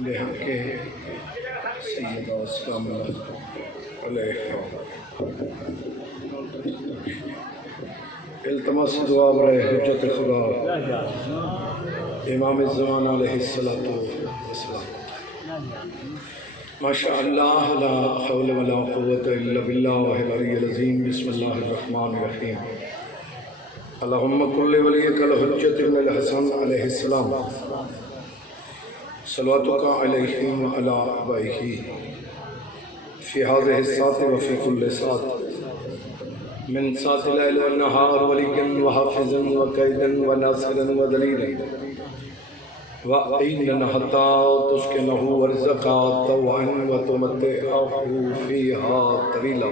بحق سیدہ اسلام علیہ التماس دعا برائے حجت خدا امام الزمان علیہ السلام ماشاء اللہ لا حول ولا قوة الا باللہ العلی العظیم بسم اللہ الرحمن الرحیم اللہم کل ولیک الحجت ابن الحسن علیہ السلام صلواتک علیہم وعلی آبائہ فی هذه الساعة وفي كل ساعة من ساعة الليل والنهار وليا وحافظا وكيدا وناصرا ودليلا وإننا حتى تسكنه ورزقا طوعا وتمتعه فيها طويلا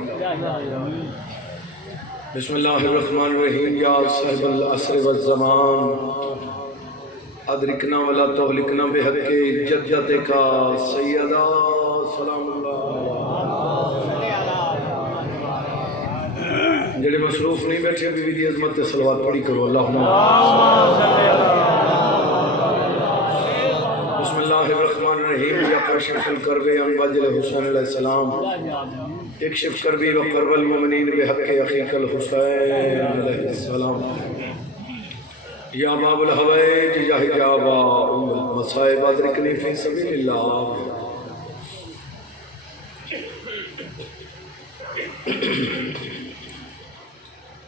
بسم الله الرحمن الرحيم يا صاحب العصر والزمان ادرکنا ولا تهلکنا بحق جدتک سیدہ سلام اللہ جڑے مصروف نہیں بیٹھے بیوی دی عظمت تے صلوات پڑھی کرو اللہم بسم اللہ الرحمن الرحیم یا کاشف الکرب عن وجل حسین علیہ السلام اکشف کربی وقرب المؤمنین بحق اخیک الحسین علیہ السلام یا باب الحوائج یا حجاب المصائب ادرکنی فی سبیل اللہ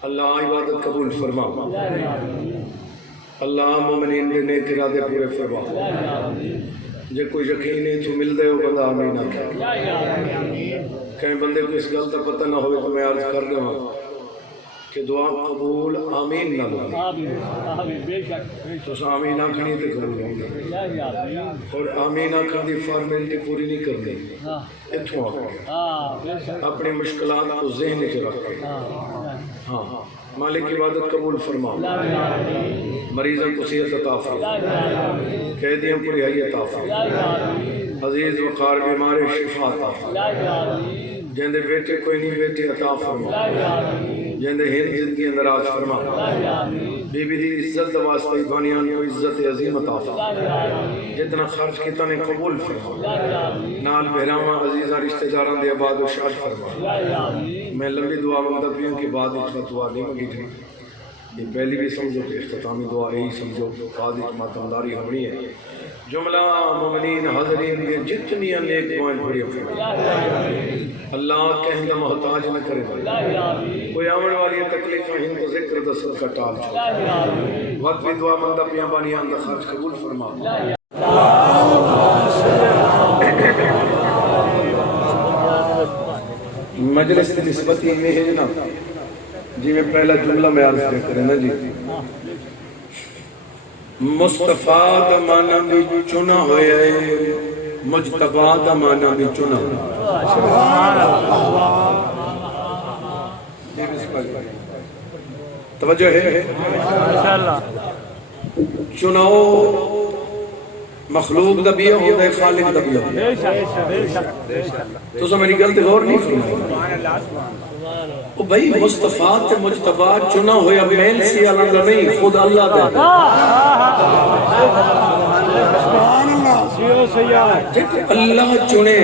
اللہ عبادت قبول فرما اللہ مومنین دے نیک ارادے پورے فرما جے کوئی یقین ہے تو مل دے ہو بندہ آمین آکھا کہیں بندے کو اس گل تا پتہ نہ ہوئے تو میں عرض کر دوں کہ دعا قبول آمین نہ لگے تو آمین آکھنی تے قبول ہوگی اور آمین آکھنی فارمیلٹی پوری نہیں کرنی اتھوں آکھا اپنی مشکلات کو ذہن کے رکھے ہاں مالک عبادت قبول فرما مریضوں کو صحت عطا فرما قیدیوں کو رہائی عطا فرما عزیز وقار بیمار شفا عطا فرما جندے بیٹے کوئی نہیں بیٹے عطا فرما جندے ہند زندگی اندراج فرما بی بی دی عزت واسطہ بانیان کو عزت عظیم عطا فرما جتنا خرچ کیتا نے قبول فرما نال بہراما عزیزہ رشتہ داران دے آباد و شاد فرما میں لمبی دعا مندہ پیوں کی بعد اچھا دعا نہیں مگی تھی یہ پہلی بھی سمجھو کہ اختتامی دعا یہی سمجھو بعد ماتمداری ہونی ہے جملہ مومنین حاضرین کے جتنی نیک دعائیں پوری فرما اللہ کہیں گا محتاج نہ کرے کوئی آمن والی تکلیف ہند کو ذکر دست کا ٹال وقت بھی دعا مندہ پیاں بانی اندر خرچ قبول فرما مجلس کی نسبتی میں ہے جناب جی میں پہلا جملہ میں عرض کریں نا جی مصطفیٰ دا معنی بھی چنا ہوئے مجتبہ دا معنی بھی چنا توجہ ہے چناؤ مخلوق دا بھی ہوتا ہے خالق دا بھی ہوتا ہے تو سب میری گلت غور نہیں فرمائی او بھائی مصطفیٰ تے مجتبہ چنا ہویا میل سی اللہ نہیں خود اللہ دا اللہ چنے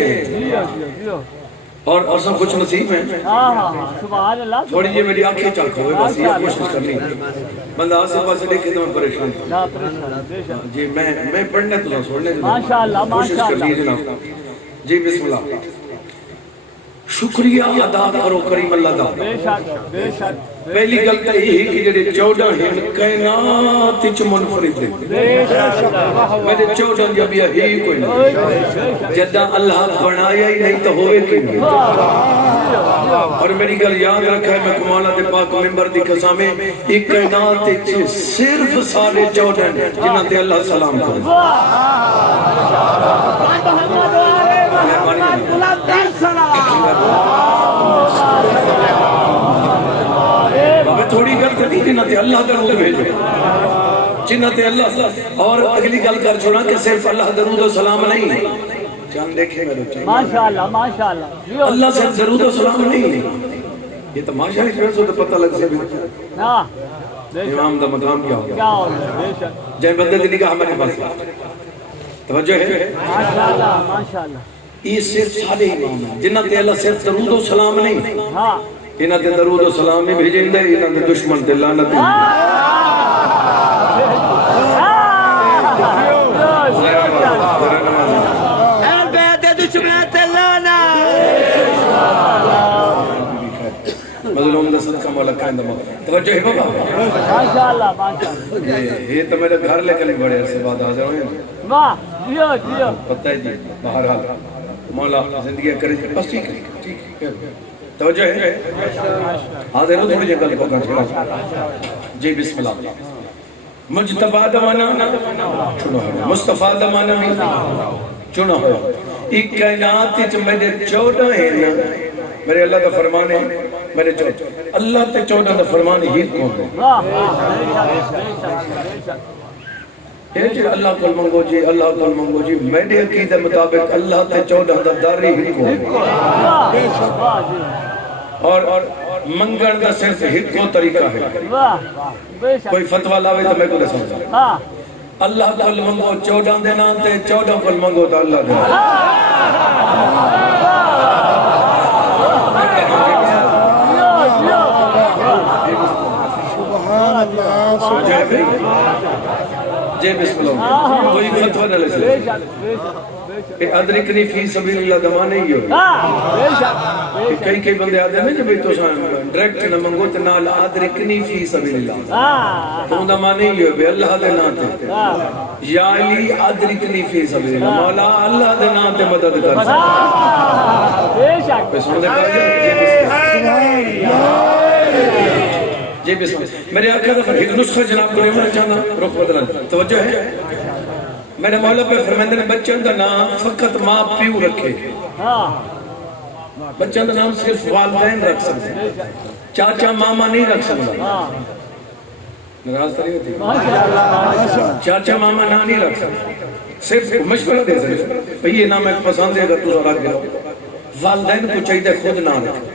اور سب کچھ نصیب ہیں تھوڑی جی میری آنکھیں چاکھا ہوئے بس یہ کوشش کرنی بندہ آسے پاسے دیکھے تو میں پریشان جی میں پڑھنے تو نہ سوڑنے کوشش کرنی جناب جی بسم اللہ شکریہ ادا کرو کریم اللہ دا پہلی گلتا یہی کہ جڑے 14 ہیں کائنات وچ منفرد ہیں میں 14 جب یہی کوئی نہیں جدہ اللہ بنایا ہی نہیں تو ہوئے کی نہیں اور میری گل یاد رکھا ہے میں کمالا دے پاک ممبر دی قسامیں ایک کائنات وچ صرف سارے 14 ہیں جنہاں تے اللہ سلام کرے تھوڑی گل کرنی جنہ تے اللہ درود بھیجو جنہ تے اللہ اور اگلی گل کر چھوڑا کہ صرف اللہ درود و سلام نہیں چاند دیکھیں میرے چاند ماشاءاللہ اللہ سے درود و سلام نہیں یہ تو ماشاءاللہ تو پتہ لگ سے بھی امام دا مقام کیا ہوگا جن بندے دی نگاہ ہمارے پاس توجہ ہے ماشاءاللہ یہ صرف سارے امام ہیں جنہ تے اللہ صرف درود و سلام نہیں انہ تے درود و سلام نہیں بھیجیں دے انہ تے دشمن تے لعنت مظلوم دا صدقہ مولا قائم دا مولا توجہ ہے بابا ماشاءاللہ یہ تو میرے گھر لے کر بڑے عرصے بعد حاضر ہوئے ہیں واہ جیو جیو پتہ ہے جی بہرحال مولا زندگی کرے بس ٹھیک ہے توجہ ہے حاضر ہو تھوڑی جگہ کو چھوڑا جی بسم اللہ مجتبی دمانا چنو ہے مصطفیٰ دمانا بھی چنو ہے ایک کائنات جو میرے 14 ہیں نا میرے اللہ کا فرمان ہے میرے 14 اللہ تے 14 کا فرمان ہی کون ہے یہ جی اللہ کل منگو جی اللہ کل منگو جی میرے عقید مطابق اللہ تے 14 کا داری ہی کون ہے اور منگن کا صرف ہٹ کو طریقہ ہے کوئی فتوہ لاوے تو میں کو دے سمجھا اللہ کل منگو 14 دینا تے 14 کل منگو تو اللہ دینا جے بسم اللہ کوئی فتوہ نہ لے سکتے ادرکنی فی سبیل اللہ دمانے ہی ہو کئی بندے آدھے ہیں جب تو ڈریکٹ نہ منگو تو نال ادرکنی فی سبیل اللہ تو دمانے ہی ہو اللہ دے ناتے یا علی ادرکنی فی سبیل اللہ مولا اللہ دے ناتے مدد کر سکتے سن دے جی بسم اللہ میرے آقا دا ایک نسخہ جناب کو نہیں چاہنا رخ بدلن توجہ ہے میرے مولا پہ فرمائندے نے بچوں دا نام فقط ماں پیو رکھے بچوں دا نام صرف والدین رکھ سکتے چاچا ماما نہیں رکھ سکتا نراز تری ہوتی چاچا ماما نہ نہیں رکھ سکتا صرف مشورہ دے سکتے یہ نام ایک پسند ہے اگر تو رکھ گیا والدین کو چاہیے خود نہ رکھے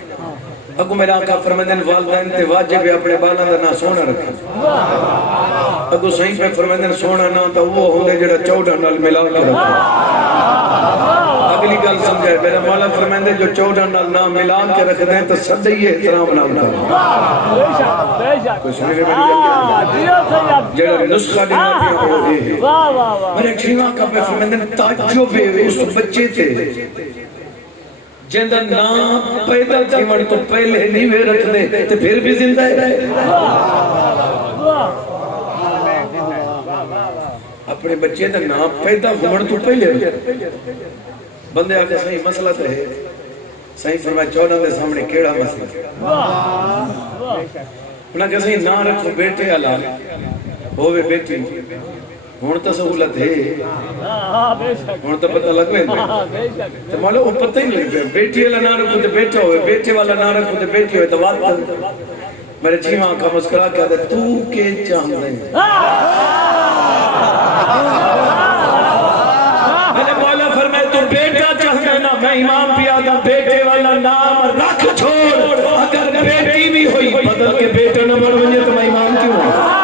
اگو میرا آقا فرمائندے نے والدین تے واجب ہے اپنے بالاں دا نا سونا رکھے اگو صحیح پہ فرمائندے نے سونا نا تا وہ ہوندے جڑا 14 نال ملا کے رکھے اگلی گل سمجھائے میرا مولا فرمائندے جو 14 نال نا ملا کے رکھ دیں تو صدی احترام نہ اٹھا کوئی سنے گے میری گل جڑا نسخہ دینا دیا میرے کھینا آقا پہ فرمائندے نے تعجب ہے اس بچے تھے جندہ نام پیدا تھی من تو پہلے نہیں میں رکھ دے تو پھر بھی زندہ ہے اپنے بچے دا نام پیدا ہومن تو پہلے بندے آگے صحیح مسئلہ تو ہے صحیح فرمائے 14 دے سامنے کیڑا مسئلہ انہاں کہ صحیح نام رکھو بیٹے اللہ ہووے بیٹی ہون تا سہولت ہے ہون تا پتہ لگ گئے تو مولا وہ پتہ ہی نہیں لگ بیٹی والا نہ رکھو تو بیٹا ہوئے بیٹے والا نہ رکھو تو بیٹی ہوئے تو بات میرے چھیماں کا مسکرہ کہا تھا تو کے چاہم رہے میرے مولا فرمائے تو بیٹا چاہم رہنا میں امام پیا تھا بیٹے والا نام رکھ چھوڑ اگر بیٹی بھی ہوئی بدل کے بیٹا نہ بڑھ بنجے تو میں امام کیوں ہوں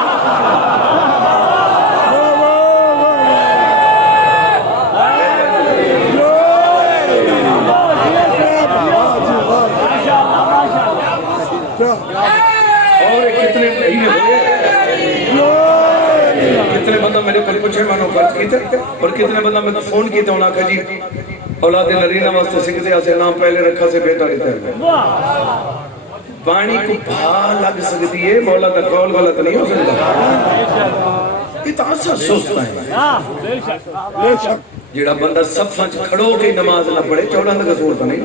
کتنے بندہ میرے پر پوچھے مانو خرچ کیتے اور کتنے بندہ میں فون کیتے ہونا کہ جی اولاد نرینہ واسطے سکھتے اسے نام پہلے رکھا سے بیٹا لیتا ہے پانی کو بھا لگ سکتی ہے مولا کا قول غلط نہیں ہو سکتا یہ تو اصلا سوچتا ہے جیڑا بندہ صفحہ کھڑو کے نماز نہ پڑھے 14 کا سورتا نہیں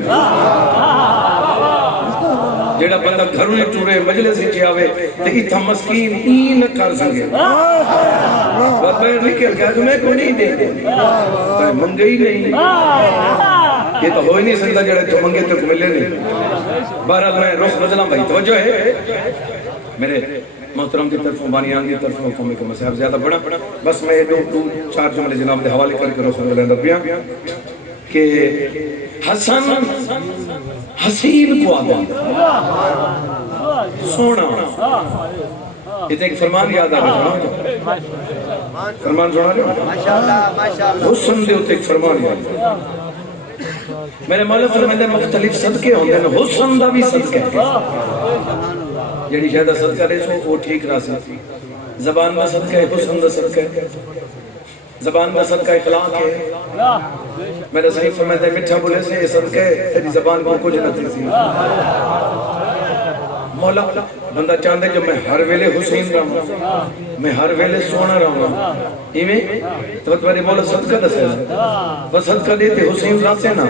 جیڑا بندہ گھروں ہی ٹورے مجلس ہی چاہوے تو اتھا مسکین ہی نہ کر سکے بات بیر نکل گیا کہ میں کو نہیں دے دے تو منگے ہی نہیں یہ تو ہو ہی نہیں سکتا جیڑا تو منگے تو ملے نہیں بہرحال میں رخ بدلا بھائی توجہ ہے میرے محترم کی طرف بانیان کی طرف قومی کا مسئلہ زیادہ بڑا بس میں 2-4 جملے جناب دے حوالے کر کے رسول اللہ اندر بیان کہ حسن حسین کو آدھا سونا یہ ایک فرمان یاد آ رہا ہے، فرمان سنا جو حسن دے ہوتے ایک فرمان یاد آ رہا ہے۔ میرے مولا فرمائے مختلف صدقے ہوندے ہیں، حسن دا بھی صدقہ ہے، جڑی شاید صدقہ دے سو وہ ٹھیک رہا سی، زبان دا صدقہ ہے، حسن دا صدقہ ہے، زبان دا صدقہ اخلاق ہے، میرا صحیح فرمائے مٹھا بولے سے یہ صدقہ ہے، تیری زبان کو کچھ نہ تھی مولا بندہ چاندے جو میں ہر ویلے حسین رہا میں ہر ویلے سونا رہا ایمیں تو تمہاری مولا صدقہ دسے بس صدقہ دیتے حسین راسے نا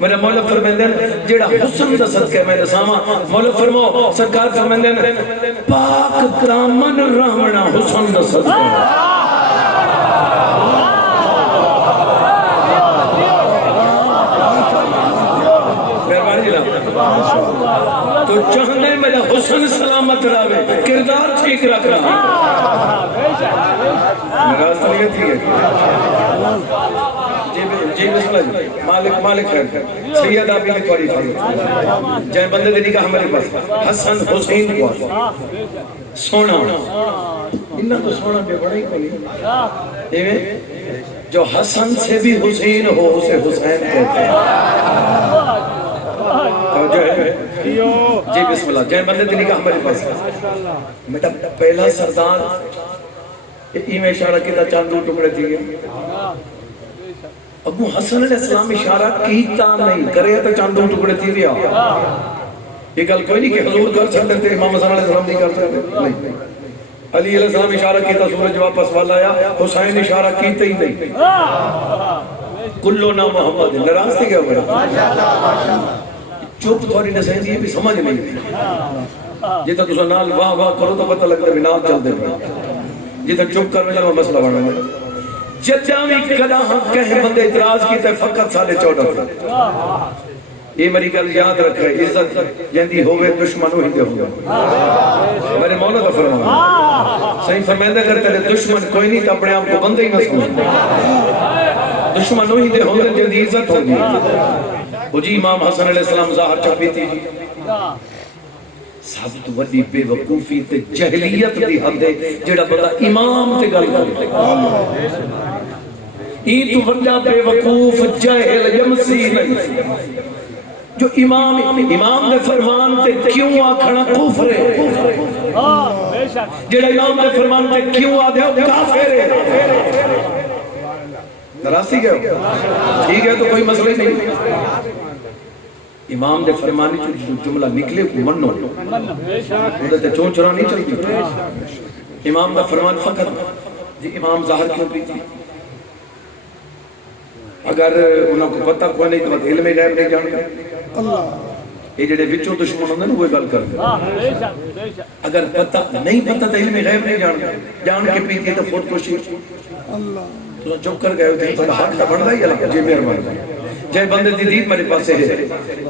میرے مولا فرمیندن جیڑا حسن دا صدقہ ہے میرے ساما مولا فرمو سرکار فرمیندن پاک دامن رامنا حسن دا صدقہ ہے تو چاہنے میرا حسن سلامت راوے کردار ٹھیک رکھ رہا میرا صلیت ہی ہے جی بسم اللہ جی مالک خیر سید آبی نے توڑی فرمایا جائے بندے دے نکاح ہمارے پاس حسن حسین کو سونا انہا تو سونا بے بڑا ہی کوئی ایویں جو حسن سے بھی حسین ہو اسے حسین کہتے ہیں جی بسم اللہ جائے بندے دلی کا ہمارے پاس میٹا پہلا سردار میں اشارہ کیتا چاندو ٹکڑے تھی گئے ابو حسن علیہ السلام اشارہ کیتا نہیں کرے تو چاندو ٹکڑے تھی گیا یہ گل کوئی نہیں کہ حضور کر سکتے تھے امام حسن علیہ السلام نہیں کر سکتے نہیں علی علیہ السلام اشارہ کیتا سورج واپس والا آیا حسین اشارہ کیتا ہی نہیں کلو نا محمد نراز تھی گیا بڑا چوپ تھوڑی نسائیں یہ بھی سمجھ نہیں جی تک اسے نال واہ واہ کرو تو پتہ لگتا ہے نال چل دے جی تک چوپ کرنے جانا مسئلہ بڑھا ہے جتاوی کدا ہم کہیں بندے اعتراض کی تے فقط 14.5 یہ میری گل یاد رکھے عزت جندی ہوئے دشمنوں ہی دے ہوگا میرے مولا کا فرمان صحیح فرمائندہ کرتے ہیں دشمن کوئی نہیں تو اپنے آپ کو بندے ہی نہ سمجھ دشمنوں ہی دے ہوگا جندی عزت ہوگی وہ جی امام حسن علیہ السلام ظاہر چپی تھی سب تو وڈی بے وقوفی تے جہلیت دی حد ہے جڑا بندہ امام تے گل کرے این تو وڈا بے وقوف جاہل یمسی نہیں جو امام دے فرمان تے کیوں آکھنا کفر ہے جڑا امام دے فرمان تے کیوں آدھے ہو کافر ہے نراسی گئے ہو ٹھیک ہے تو کوئی مسئلہ نہیں امام دے فرمانی جو جملہ نکلے منو تے چون چرا نہیں چلتی امام دا فرمان فقط جی امام ظاہر کیوں بھی تھی اگر انہوں کو پتہ کوئی نہیں تو علم غیب نہیں جانتا یہ جڑے بچوں دشمن ہوندے نا وہ گل کرتے اگر پتہ نہیں پتہ تو علم غیب نہیں جانتا جان کے پیتی تو خود کوشی تو چپ کر گئے ہوتے ہیں تو حق تا بڑھتا ہی اللہ جی مہربانی جائے بندے دی دید میرے پاس ہے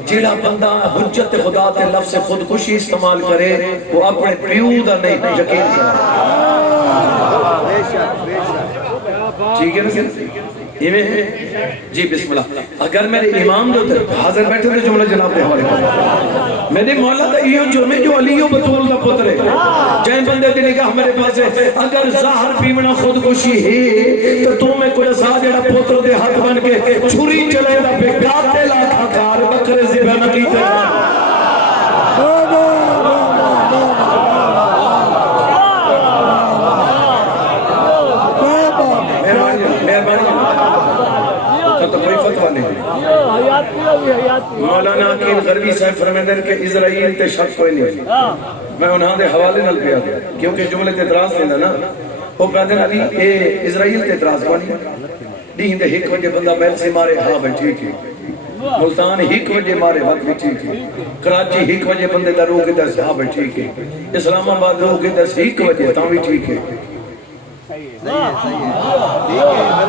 جیڑا بندہ حجت خدا تے لفظ خودکشی استعمال کرے وہ اپنے پیو دا نہیں یقین کرے ٹھیک ہے نا جی بسم اللہ اگر میرے امام جو تھے حاضر بیٹھے تھے جملہ جناب نے ہمارے پاس میرے مولا تا یہ جرمے جو علی و بطول دا پتر ہے جائیں بندے دلی کا ہمارے پاس ہے اگر ظاہر پیمنا خودکشی ہے تو تو میں کوئی سا جڑا پتر دے ہاتھ بن کے چھری چلے دا بے گاتے لاکھا کار بکر زبہ نقیتے تو کوئی فتوہ نہیں مولانا عقیل غربی صاحب فرمیندن کہ اسرائیل تے شک کوئی نہیں میں انہاں دے حوالے نل پیا دیا کیونکہ جملے تے اعتراض دینا نا وہ کہتے ہیں علی اے اسرائیل تے اعتراض کوئی نہیں دین دے ایک وجہ بندہ محل سے مارے ہاں بھائی ٹھیک ہے ملتان ایک وجہ مارے وقت بھی ٹھیک ہے کراچی ایک وجہ بندے دا روح کے دس ہاں بھائی ٹھیک ہے اسلام آباد روح کے دس ایک وجہ تاں بھی ٹھیک ہے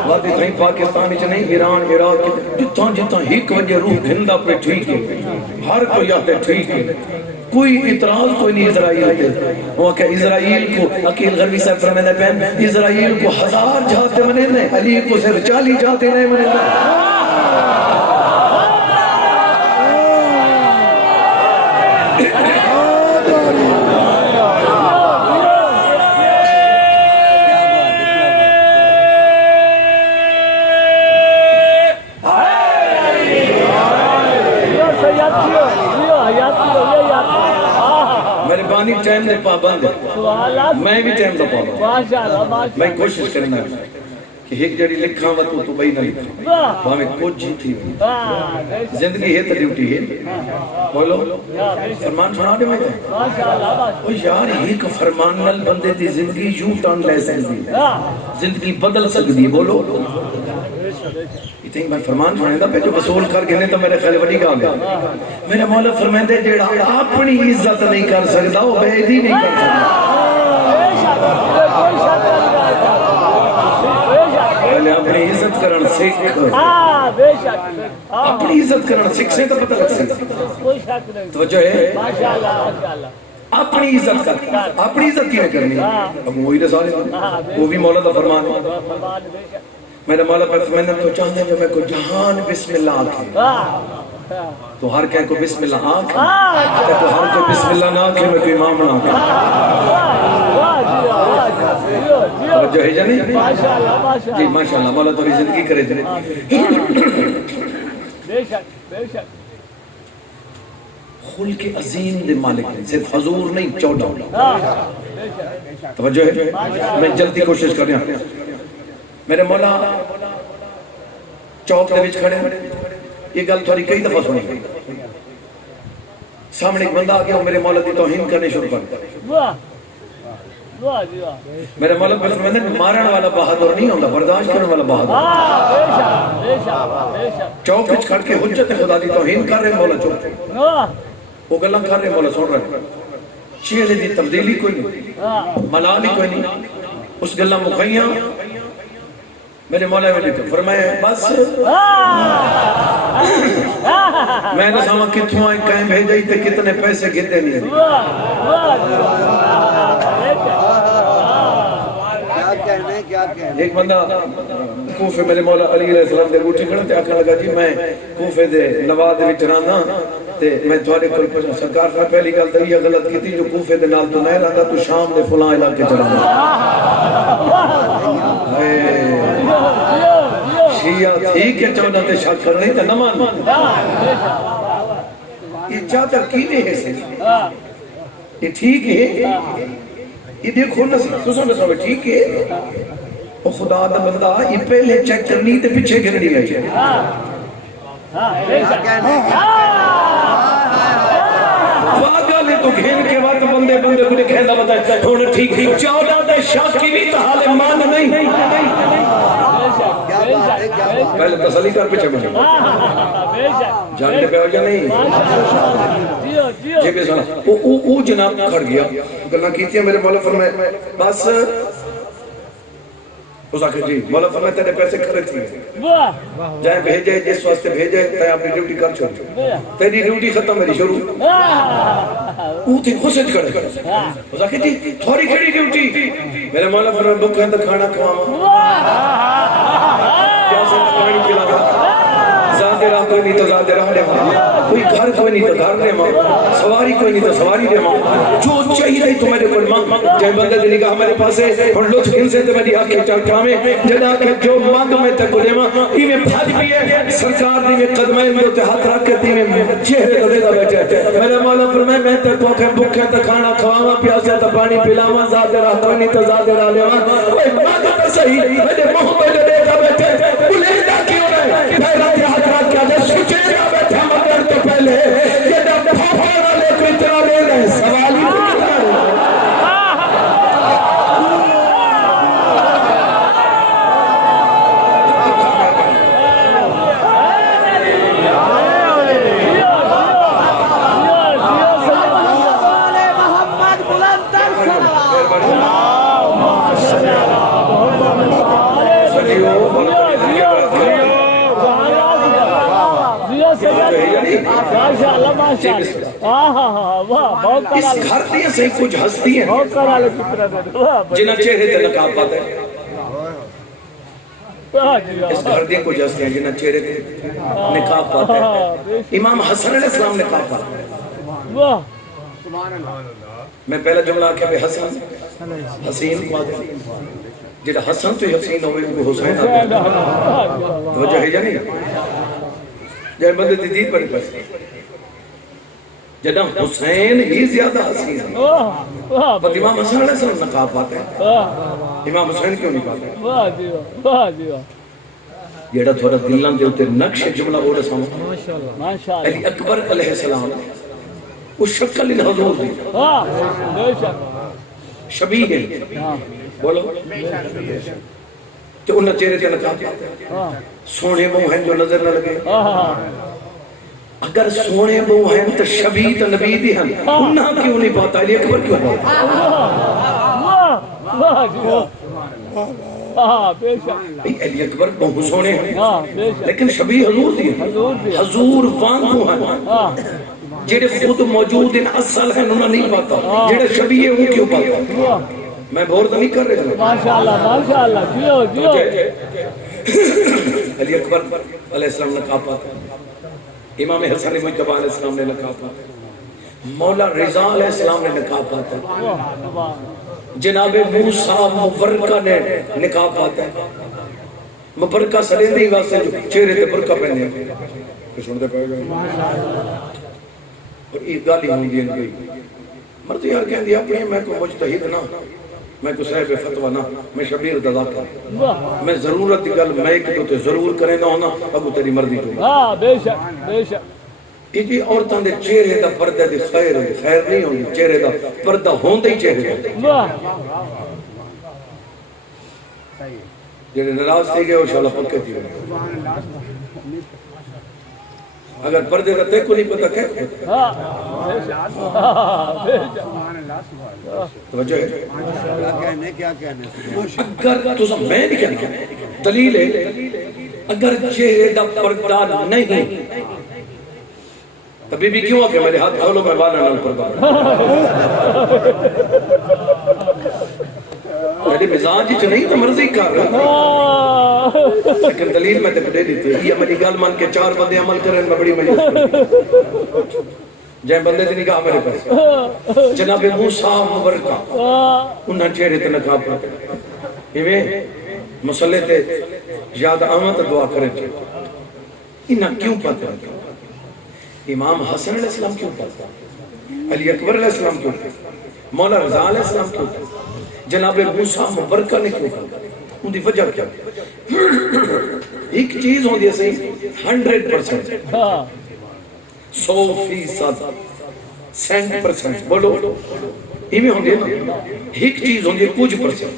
وادی تھیں پاکستانی چ نہیں ایران عراق جتاں جتاں ایک وجہ روح گھندا پہ ٹھیک ہے ہر کوئی آتے ٹھیک ہے کوئی اعتراض کوئی نہیں اسرائیل تے وہ کہ اسرائیل کو عقیل غربی صاحب فرمانے پہن اسرائیل کو 1000 جاتے منے نہیں علی کو صرف 40 جاتے نہیں منے ٹائم دے پابند ہے سبحان اللہ میں بھی ٹائم دا پابند ماشاءاللہ میں ماشاءاللہ کوشش کرنا ہے کہ ایک جڑی لکھاں و تو بھئی نہ لکھاں واہ وہ ہمیں کچھ ہی تھی واہ زندگی ہے تو ڈیوٹی ہے بولو فرمان سنا دے میں ماشاءاللہ او یار ایک فرمان نل بندے دی زندگی یوں ٹرن لے سکتی ہے زندگی بدل سکتی ہے بولو اتنی میں فرمان سنے دا پہ جو وصول کر گنے تو میرے خیال بڑی گا گیا میرے مولا فرمائیں دے جیڑا اپنی عزت نہیں کر سکتا وہ بے عزتی نہیں کر سکتا پہلے اپنی عزت کرن سیکھ اپنی عزت کرن سیکھ سے تو پتہ لگ سکتا توجہ ہے اپنی عزت کر اپنی عزت کی نہیں کرنی اب وہی رسالے وہ بھی مولا دا فرمان ہے میرا مولا پر فرمانا تو چاہتے ہیں جو میں کو جہان بسم اللہ آنکھیں تو ہر کہیں کو بسم اللہ آنکھیں تو ہر کو بسم اللہ نہ آنکھیں میں کوئی امام نہ آنکھیں توجہ ہے جانی جی ماشاءاللہ مولا تو زندگی کرے جنے خلق عظیم دے مالک ہیں صرف حضور نہیں 14 توجہ ہے میں جلدی کوشش کر رہا ہوں میرے مولا چوک دے وچ کھڑے یہ گل تھوڑی کئی دفعہ سنی سامنے ایک بندہ آگیا میرے مولا دی توہین کرنے شروع کر میرے مولا پر فرمانے مارن والا بہادر نہیں ہوتا برداشت کرنے والا بہادر چوک وچ کھڑ کے حجت خدا دی توہین کر رہے مولا چوک وہ گلاں کر رہے مولا سن رہے چہرے دی تبدیلی کوئی نہیں ملالی کوئی نہیں اس گلاں مکھیاں میرے مولا نے لکھا فرمایا بس میں نے ساما کتھوں آئیں کہیں بھیجائی تے کتنے پیسے گھتے نہیں ایک بندہ کوفے میرے مولا علی علیہ السلام دے گوٹی کھڑا تے آکھا لگا جی میں کوفے دے نواز وچ رہنا تے میں تھوڑے کوئی پوچھا سرکار نے پہلی گل تے یہ غلط کی تھی جو کوفے دے نال تو نہیں رہتا تو شام دے فلاں علاقے چلا شیعہ تھی کہ چودہ تے شک کرنے تے نمان یہ چادر کی نہیں ہے سے یہ ٹھیک ہے یہ دیکھو نا سو ٹھیک ہے وہ خدا دا بندہ یہ پہلے چیک کرنی تے پیچھے گرنی گئی ہے واقعہ لے تو گھین کے وقت بندے کو کہنا بتائے ہونے ٹھیک چودہ تے شک کی بھی تحال مان نہیں پہلے تسلی کر پیچھے مجھے جانتے پہ آجا نہیں جی بے سنا وہ جناب کھڑ گیا گلنا کیتی ہے میرے مولا فرمائے بس اس آخر جی مولا فرمائے تیرے پیسے خرچ ہوئے جائیں بھیجے جس واسطے بھیجے تے اپنی ڈیوٹی کر چھوڑ تیری ڈیوٹی ختم میری شروع وہ تھی خوشت کھڑے اس آخر جی تھوڑی کھڑی ڈیوٹی میرے مولا فرمائے بک ہے تو کھانا کھواما پانی پلا زیادہ راہ کوئی نہیں تو زیادہ راہ دے ماں کوئی گھر کوئی نہیں تو گھر دے ماں سواری کوئی نہیں تو سواری دے ماں جو چاہیے تو میرے کو ماں جائے بندے دے نگاہ ہمارے پاس ہے اور لطف ان سے میری آنکھیں چاہتا میں جدا کہ جو مانگ میں تک کو دے ماں ای میں بھاج بھی ہے سرکار دی میں قدمائیں میں تے ہاتھ رکھ کے تی میں چہرے تو دے گا بیٹھے میرے مولا فرمائے میں تے کو کہ بھوکے تے کھانا کھواواں پیاسے تے پانی پلاواں زیادہ راہ کوئی نہیں تو زیادہ راہ لیواں کوئی مانگ تو صحیح میرے منہ میں دے گا بیٹھے بلیندہ کیوں ہے پہلا یہ ہاتھ رکھ کے آجے سوچے گا بیٹھا مگر تو پہلے یہ نہ بھاپا والے کو اتنا لے رہے سوالی تو کتنا رہے اس گھر دیا سے کچھ ہستی ہیں جنہ چہرے تے نقاب پاتے ہیں اس گھر دیا کچھ ہستی ہیں جنہ چہرے تے نقاب پاتے ہیں امام حسن علیہ السلام نقاب پاتے ہیں میں پہلا جملہ آکھا بھی حسن حسین جنہ حسن تو حسین ہوئے کو حسین آتے ہیں توجہ ہے جانی جائے بندے دی دید پڑی پڑی جدہ حسین ہی زیادہ حسین ہے پر امام حسن علیہ السلام نقاب پاتا ہے، امام حسین کیوں نہیں پاتا؟ جیڑا تھوڑا دلان دے ہوتے نقش جملہ ہو رہا سامن علی اکبر علیہ السلام اس شکل ان حضور دی شبیہ ہے بولو تو انہاں چہرے تے نقاب پاتا ہے، سونے وہ ہیں جو نظر نہ لگے، اگر سونے وہ ہیں تو شبیہ تو نبی دی ہیں، انہاں کیوں نہیں پاتا؟ علی اکبر کیوں پاتا؟ علی اکبر بہت سونے ہیں لیکن شبیہ حضور دی ہیں، حضور وانگو ہیں جیڑے خود موجود ہیں اصل ہیں انہاں نہیں پاتا، جیڑے شبیہ ہوں کیوں پاتا؟ میں بور تو نہیں کر رہے تھا ماشاءاللہ جیو جیو علی اکبر علیہ السلام نقاب پاتا، امام حسن مجتبی علیہ السلام نے نقاب پاتا، مولا رضا علیہ السلام نے نقاب پاتا، جناب موسیٰ مبرکہ نے نقاب پاتا ہے، مبرکہ سلیندی واسطے جو چہرے تے برکہ پہنے ہیں کچھ سنتے پائے گا اور ایک گالی ہوں گی ان کی مرضی یار کہہ دیا اپنی میں کوئی مجتہد نہ، میں کوئی صاحب فتوہ نہ، میں شبیر دضا کر، میں ضرورت دی گل میں کہ تو ضرور کریں نہ ہونا اگو تیری مرضی تو بے شک بے شک یہ عورتاں دے چہرے دا پردہ دی خیر نہیں ہوندی، چہرے دا پردہ ہوندے ہی چہرے دا جنہیں نراز تھی گئے وہ شاءاللہ پکے تھی اگر پردے کا تے کو نہیں پتا کہ توجہ ہے اگر تو میں نہیں کہنا دلیل ہے اگر چہرے دا پردہ نہیں تو بی بی کیوں آکے میرے ہاتھ کھولو میں بانا نال پردہ میری مزاج ہی نہیں تو مرضی کر رہا لیکن دلیل میں دے دیتی ہے یہ میری گل مان کے 4 بندے عمل کریں میں بڑی مجھے جائیں بندے دی نگاہ میرے پاس جناب موسیٰ مبرکہ انہاں چہرے تے نقاب پاتے ایویں مسئلے تے یاد آمد دعا کریں انہاں کیوں پاتے امام حسن علیہ السلام کیوں پاتے علی اکبر علیہ السلام کیوں پاتے مولا رضا علیہ السلام کیوں پاتے جناب موسیٰ مبرکہ نے کیوں پاتے ان دی وجہ کیا ایک چیز ہوں دی صحیح 100% 100% 100% بولو ایمیں ہوں دی ایک چیز ہوں دی کچھ پرسنٹ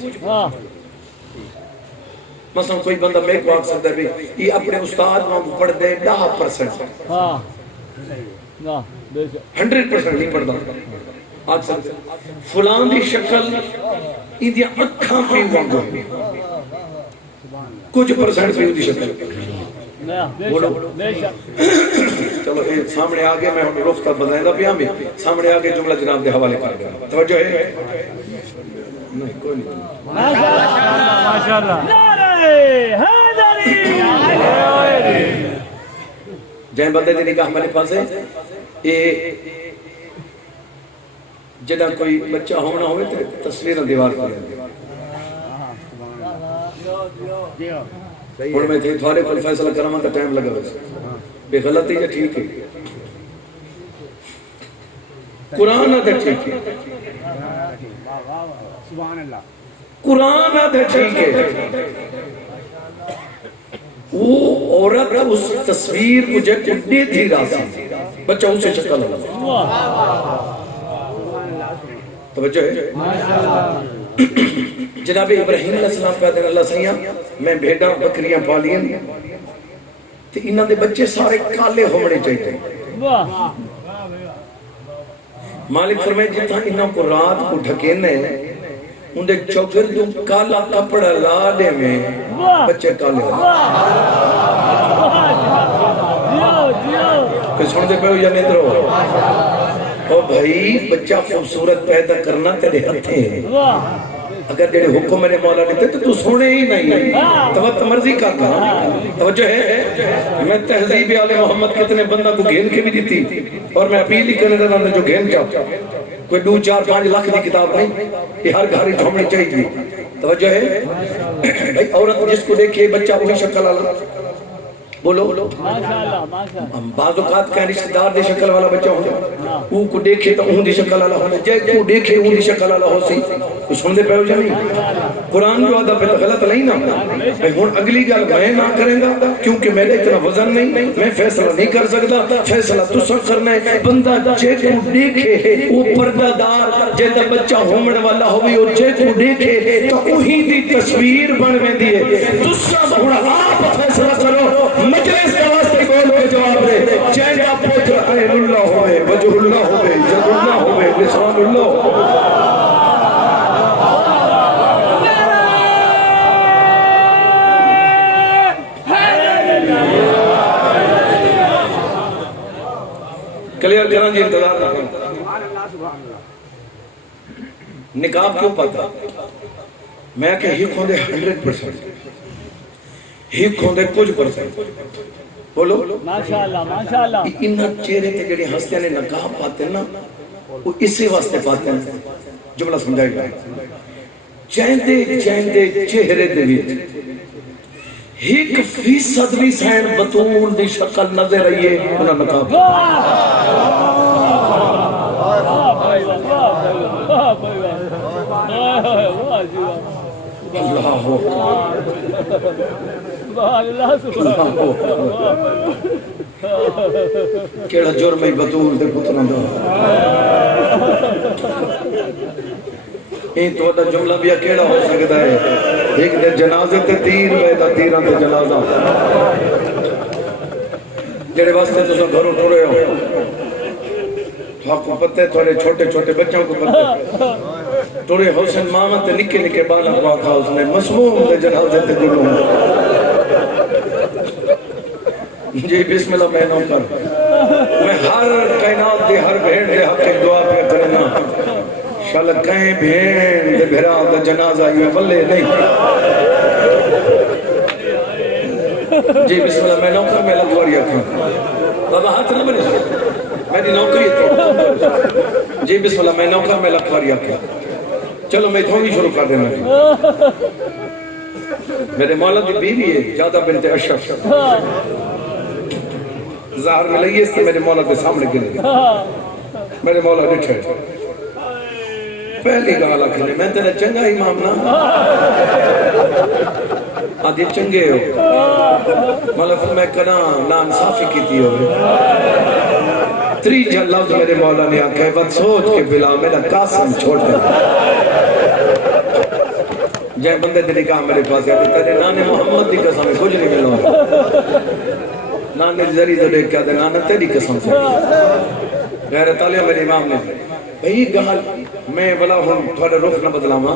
مثلا کوئی بندہ میں کو آگ سکتا ہے یہ اپنے استاد وہاں پڑھ دے 10% 100% نہیں پڑھتا آگ سکتا فلان دی شکل ایدیا اکھاں پہ وانگو کچھ پرسنٹ پہ دی شکل بولو چلو سامنے آگے میں رخ کا بتائیں گا بھی سامنے آگے جملہ جناب دے حوالے کر گیا توجہ ہے نہیں کوئی نہیں ماشاءاللہ نعرہ حیدری جائیں بندے دی نگاہ میرے پاس ہے یہ جدہ کوئی بچہ ہونا ہوئے تو تصویر دیوار پر اور میں تھے تھوڑے پر فیصلہ کرنا کا ٹائم لگا ویسے بے غلطی یا ٹھیک ہے قرآن آدھے ٹھیک ہے قرآن آدھے ٹھیک ہے وہ عورت اس تصویر مجھے اڈی تھی راسی بچہ اسے شکل ہوا توجہ ہے جناب ابراہیم علیہ السلام پیدا اللہ سیاں میں بھیڑاں بکریاں پالیں تو انہاں دے بچے سارے کالے ہونے چاہتے مالک فرمائے جتنا انہاں کو رات کو ڈھکینے ان دے چوگردوں کالا کپڑا لاڑے میں بچے کالے ہونے کوئی سن دے پہ ہو یا نہیں درو او بھائی بچہ خوبصورت پیدا کرنا تیرے ہتھے ہیں اگر تیرے حکم میرے مولا دیتے تو سونے ہی نہیں تو مرضی کرتا توجہ ہے میں تہذیب آل محمد کتنے بندہ کو گھین کے بھی دیتی اور میں اپیل ہی کرنے دینا جو گھین چاہتا کوئی 2-4-5 لاکھ دی کتاب نہیں یہ ہر گھاری ڈھومنی چاہیے توجہ ہے بھائی عورت جس کو دیکھئے بچہ وہی شکل آلہ بولو ماشاءاللہ ماشاءاللہ بعض اوقات کا رشتہ دار دی شکل والا بچہ ہوتا وہ کو دیکھے تو اون دی شکل والا ہوتا جے کو دیکھے اون دی شکل والا ہو سی تو سمجھے پہ ہو جانی قرآن جو آدھا پھر غلط نہیں نا میں ہون اگلی گل میں نہ کریں گا کیونکہ میرے اتنا وزن نہیں میں فیصلہ نہیں کر سکتا فیصلہ تو سب کرنا ہے بندہ جے کو دیکھے وہ پردہ دار جے دا بچہ ہومن والا ہوئی اور جے کو دیکھے تو وہی دی تصویر بن میں دیئے تو سب آپ فیصلہ کرو مجلس کا واسطے کون کے جواب دے چاہے کا پوتر عین اللہ ہوئے وجہ اللہ ہوئے جد اللہ ہوئے لسان اللہ ہوئے کلیئر کرنا جی انتظار نہ نکاب کیوں پاتا میں کہ ہی کھوندے 100% ہی کھوندے کچھ پرسنٹ بولو ماشاءاللہ ماشاءاللہ انہاں چہرے تے جڑے ہستیاں نے نقاب پاتے ہیں نا وہ اسی واسطے پاتے ہیں جملہ سمجھائی گا چہندے چہرے دے وچ 1% بھی سین بطول دی شکل نظر آئیے انہاں نقاب اللہ کیڑا جرم ہی بطول دے پتروں دا این تو وڈا جملہ بھی کیڑا ہو سکتا ہے ایک دے جنازے تے تیر ویدہ تیران تے جنازہ جڑے واسطے تو سب گھروں ٹھوڑے ہو تو آپ کو پتہ ہے تھوڑے چھوٹے چھوٹے بچوں کو پتہ ہے توڑے حسن ماما تے نکے نکے بالا پاکھا اس نے مسموم تے جنازے تے جنوں جی بسم اللہ میں نام پر میں ہر کائنات دے ہر بھیڑ دے حق ایک دعا پہ کرنا شاءاللہ کہیں بھیڑ دے بھیرا دا جنازہ یہ بلے نہیں جی بسم اللہ میں نوکر میں لگواری اکھاں بابا ہاتھ نہ بنے میری نوکری ہے جی بسم اللہ میں نوکر میں لگواری اکھاں چلو میں تھوڑی شروع کر دینا میرے مولا دی بیوی ہے جادہ بنت اشرف ظاہر میں لگی اس سے میرے مولا کے سامنے گرے میرے مولا ڈٹھے پہلی گالا کھلے میں تیرے چنگا امام نا آدھی چنگے ہو مولا پھر میں کنا نانصافی کی تھی ہوئے 3 لفظ میرے مولا نے آکھا ہے بات سوچ کے بلا میرا قاسم چھوڑ دے جائے بندے دے نکاح میرے پاس ہے تیرے نانے محمد دی قسم ہے کچھ نہیں ملو نانے ذریع تو دیکھ کیا دے نانا تیری قسم سے غیر تعالیٰ میرے امام نے بھئی گال میں بلا ہوں تھوڑے رخ نہ بدلاما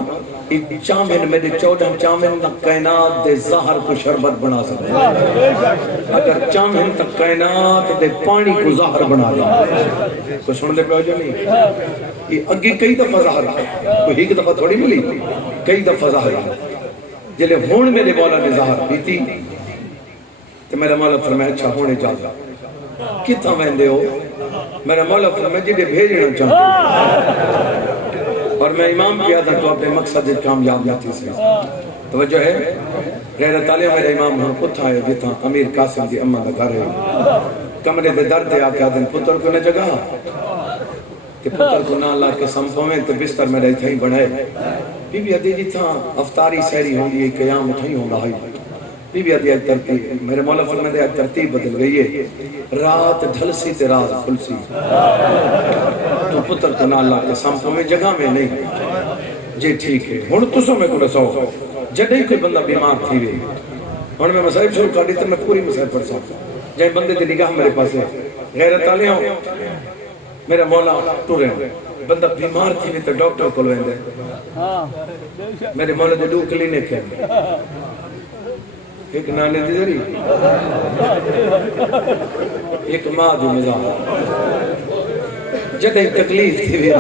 چامن میرے 14 چامن تک کائنات دے ظاہر کو شربت بنا سکتا اگر چامن تک کائنات دے پانی کو ظاہر بنا دے تو سن لے پہ ہو جو نہیں یہ اگی کئی دفعہ ظاہر ہے کوئی ایک دفعہ تھوڑی ملی کئی دفعہ ظاہر ہے جلے ہون میرے مولا نے ظاہر کی تھی تو میرا مولا فرمایا اچھا ہونے جاتا کتنا ویندے ہو میرا مولا فرمایا جدے بھیجنا چاہتا اور میں امام کیا تھا تو اپنے مقصد کامیاب جاتی سے توجہ ہے غیر تعالیٰ میرے امام ہاں پتھا ہے جتا امیر قاسم دی اممہ دا گھر ہے کمرے دے درد ہے آکے آدھن پتر کو نے جگہ کہ پتر کو نہ اللہ کے سمپویں تو بستر میں رہی تھیں بڑھائے بی بی عدی جی تھا افطاری سہری ہوں گی قیام تھیں ہوں رہا بی بی عدی ترتیب میرے مولا فرمائے دے ترتیب بدل گئی ہے رات ڈھل سی تے رات کھل سی تو پتر کو نہ اللہ کے سمپویں جگہ میں نہیں جی ٹھیک ہے ہون تو سو میں کو رسو جڑے کوئی بندہ بیمار تھی ہوئی ہون میں مسائب شروع کر دی تو میں پوری مسائب پڑھ سکتا جائے بندے دی نگاہ میرے پاس ہے غیر تعالیٰ میرا مولا ٹورے بندہ بیمار تھی بھی تو ڈاکٹر کو لویں دے میرے مولا دے 2 کلینک ہے ایک نانے دی ذری ایک ماں دی مزاح جدہ تکلیف تھی بھی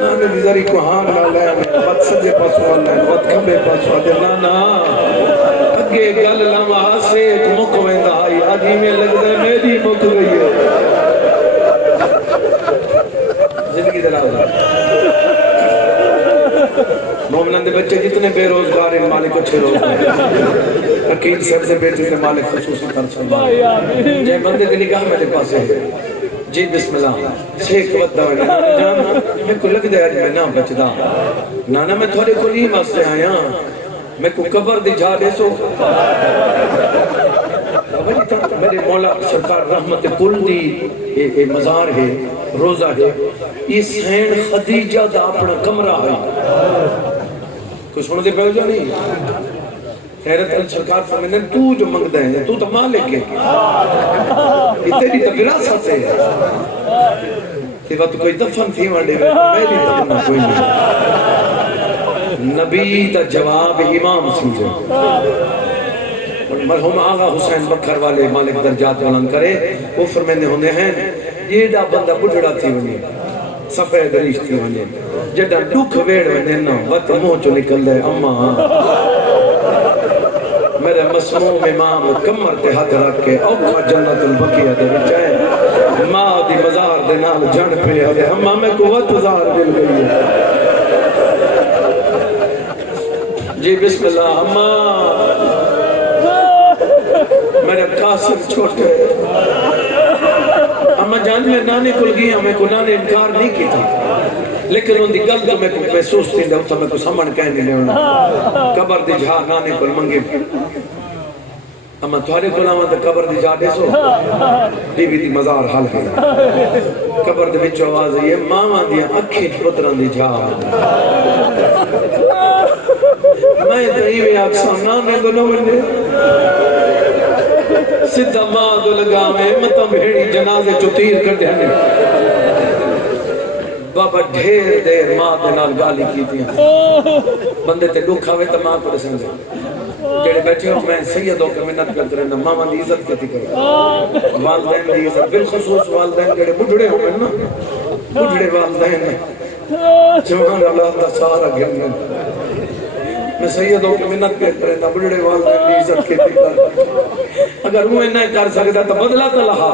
نانے دی ذری کو ہاں نہ لے بد سجے پاسو اللہ بد کھمبے پاسو دے نانا اگے گل لمحہ سے مک ویندا آئی آدھی میں لگ دے میری مک گئی ہے زندگی دلاؤ مومنان دے بچے جتنے بے روزگار ہیں مالک اچھے روزگار حکیم صاحب سے بیٹے سے مالک خصوصی خرچ جے بندے دی نگاہ میرے پاس ہے جی بسم اللہ سیک ودا جان میں کو لگ دے میں نہ بچدا نانا میں تھوڑے کو نہیں واسطے آیا میں کو قبر دی جا دے سو میرے مولا سرکار رحمت کل دی مزار ہے روزہ ہے یہ سین خدیجہ دا اپنا کمرہ ہے کچھ سن دے پہو جا نہیں حیرت سرکار فرمینے تو جو منگ دیں تو تو مالک ہے یہ تیری تو وراثت ہے تے وقت کوئی دفن تھی وانڈے میری دفن کوئی نہیں نبی دا جواب امام سمجھے مرحوم آغا حسین بکھر والے مالک درجات علم کرے وہ فرمینے ہونے ہیں یہ دا بندہ بڑھڑا تھی ونی سفید ریش تھی ونی جڑا دکھ ویڑ ونی نا وقت منہ چو نکل دے اماں میرے مسموم امام کمر تے ہاتھ رکھ کے اوکھا جنت البقیہ دے بچائے ماں دی مزار دے نال جن پہ ہے اماں میں قوت زار دل گئی ہے جی بسم اللہ اماں میرے قاسم چھوٹے اما جان میں نانے کل گیا میں کو نانے انکار نہیں کی تھی لیکن ان دی گل تو میں کو محسوس تھی دے اتھا میں کو سمن کہنے لے ہونا قبر دی جہاں نانے کل منگے اما تھوڑے کلاما دے قبر دی جا دے سو بی بی دی مزار حال ہے قبر دے بچو آواز ہے ماما دیا اکھی پتران دی جا میں دائیوے آکسان نانے گلو منڈے سدھا ماں دو لگا میں مطا بھیڑی جنازے چو تیر کر دینے بابا ڈھیر دیر ماں دے نال گالی کی دیا بندے تے دکھا ہوئے تا ماں کو رسن دے جڑے بیٹھے ہو میں سیدوں کے منت کرتے رہنا ماما دی عزت کہتی کرو والدین دی عزت بالخصوص والدین جڑے بڑھڑے ہو گئے نا بڑھڑے والدین جوان اللہ تا سارا گرنے میں سیدوں کے منت کرتے رہنا بڑھڑے والدین دی عزت کہتی کرو اگر وہ انہیں کر سکتا تو بدلا تو لہا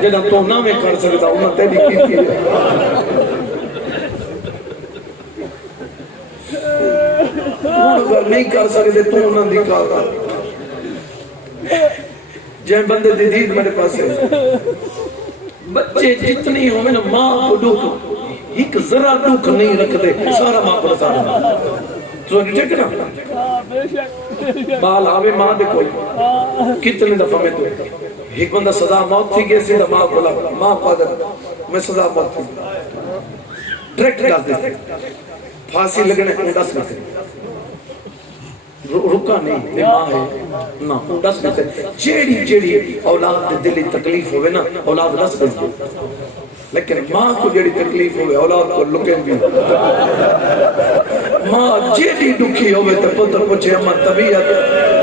جنہاں تو نہ میں کر سکتا انہاں تیری کی تھی اگر نہیں کر سکتے تو انہاں دکھا جہاں بندے دی دید میرے پاس ہے بچے جتنی ہوں میں نا ماں کو دکھ ایک ذرا دکھ نہیں رکھ دے سارا ماں کو سارا تو ٹھیک نا بال آوے ماں دے کوئی کتنے دفعہ میں تو ایک بندہ سزا موت تھی گئے سیدھا ماں کو لگا ماں کو آدھر میں سزا موت تھی ڈریکٹ ڈال دیتے پھانسی لگنے انداز کرتے رکا نہیں یہ ماں ہے نا انداز کرتے جیڑی اولاد دے دلی تکلیف ہوئے نا اولاد رس کرتے لیکن ماں کو جیڑی تکلیف ہوئے اولاد کو لکیں بھی ماں جیڑی دکھی ہوئے تے پتر پوچھے اما طبیعت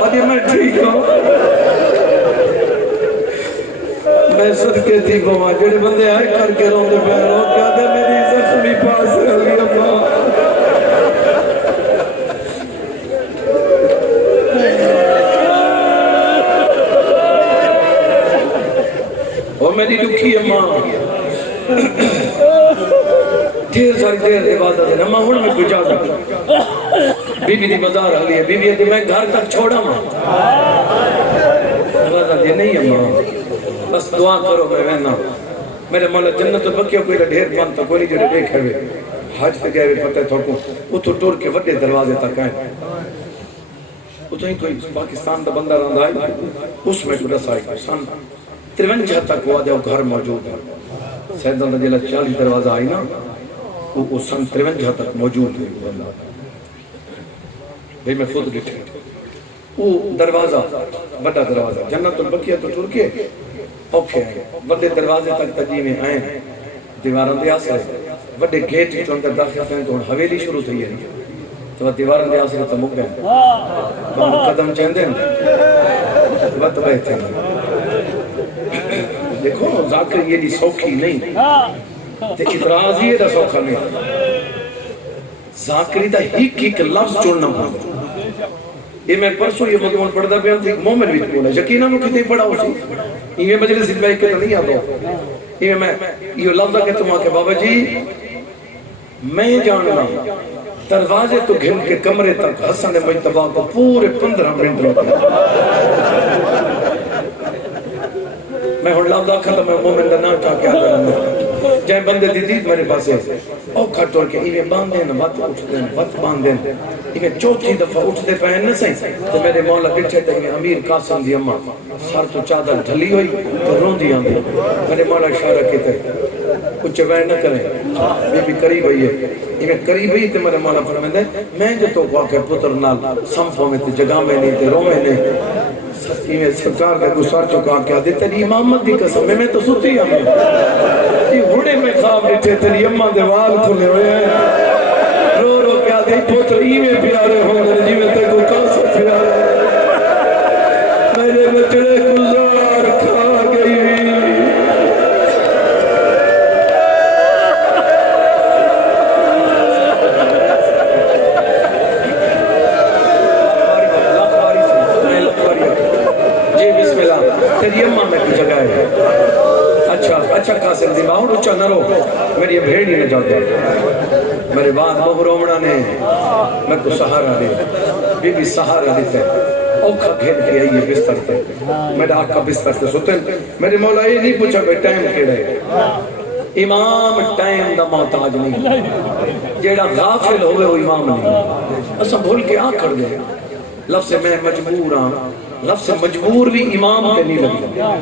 آدھی میں ٹھیک ہوں میں صدقے تھی بما جیڑے بندے آئے کر کے رہوں دے پہروں کیا دے میری زخمی پاس ہے علی اما وہ میری دکھی اما دیر ساری دیر عبادت ہے نمہ ہون میں کوئی جا سکتا بی بی دی بازار حلی ہے بی بی ہے میں گھر تک چھوڑا ماں عبادت یہ نہیں ہے ماں بس دعا کرو میں وہنا میرے مولا جنت بکیوں کوئی ڈھیر بانتا کوئی نہیں جو دیکھے ہوئے حج پہ گئے ہوئے پتہ تھوڑکو اتھو ٹور کے وڈے دروازے تک آئے اتھو ہی کوئی پاکستان دا بندہ رہندا آئی اس میں کو رسائی سان 53 تک وہ آدھے گھر موجود ہے سیدان دا جلہ 40 دروازہ آئی نا وہ سن 53 تک موجود ہے بھئی میں خود لکھے وہ دروازہ بڑا دروازہ جنت البقیہ تو ٹور کے اوکے آئے بڑے دروازے تک تجی میں آئے دیواران دے آسرے بڑے گیٹ جو اندر داخل ہیں تو حویلی شروع تھی ہے تو دیواران دے آسرے تو مک گئے قدم چندے ہیں بات بیٹھے ہیں دیکھو ذاکر یہ دی سوکھی نہیں تے اعتراض یہ دا سوکھا نہیں ذاکری دا ایک لفظ چڑھنا پڑا یہ میں پرسوں یہ مضمون پڑھتا پہ ہم تھی مومن بھی بولا یقینا میں کتنے پڑھا اسی یہ مجلس میں ایک نہیں آتا یہ میں یہ لفظہ کہتا ہوں کہ بابا جی میں جاننا دروازے تو گھن کے کمرے تک حسن مجتبہ کو پورے 15 منٹ روکے میں ہوں لاؤں داکھا تو میں مومن دا نام چاہ کے آتا رہا جائے بندے دی دید میرے پاس ہے او کھٹور کے ایویں باندھے نا وقت اٹھتے ہیں وقت باندھے ہیں ایویں چوتھی دفعہ اٹھتے پہن نہ سہیں تو میرے مولا بچھے تھے کہ امیر قاسم دی اماں سر تو چادر جھلی ہوئی تو رون دی آندھی میرے مولا اشارہ کہتے کچھ وین نہ کریں یہ بھی قریب ہوئی ہے ایویں قریب ہوئی تے میرے مولا فرمائے میں جو تو کو آکے پتر نال سمفوں میں تے جگہ میں نہیں تے رو میں نہیں میں سرکار کا گسار چکا کیا دے تیری امامت دی قسم میں تو ستی ہوں یہ ہونے میں خواب دیتے تیری اماں دے وال کھلے ہوئے ہیں رو رو کیا دے پوتر ایویں پیارے ہونے جی میں تے کو کاسا پیارے میرے بچڑے گزار کھا گئی تیری اماں میں کی جگہ ہے اچھا قاسم دی باہر اچھا نہ رو میری بھیڑی نہ جاتے میرے بعد محرومنا نے میں کو سہارا دے بی بی سہارا دیتے اوکھا گھر کے آئیے بستر پہ میرا آقا بستر پہ سوتے میرے مولا یہ نہیں پوچھا کہ ٹائم کیڑے امام ٹائم دا محتاج نہیں جیڑا غافل ہوئے وہ امام نہیں اسا بھول کے آ کر دے لفظ میں مجبور ہاں لفظ مجبور بھی امام کے نہیں لگتا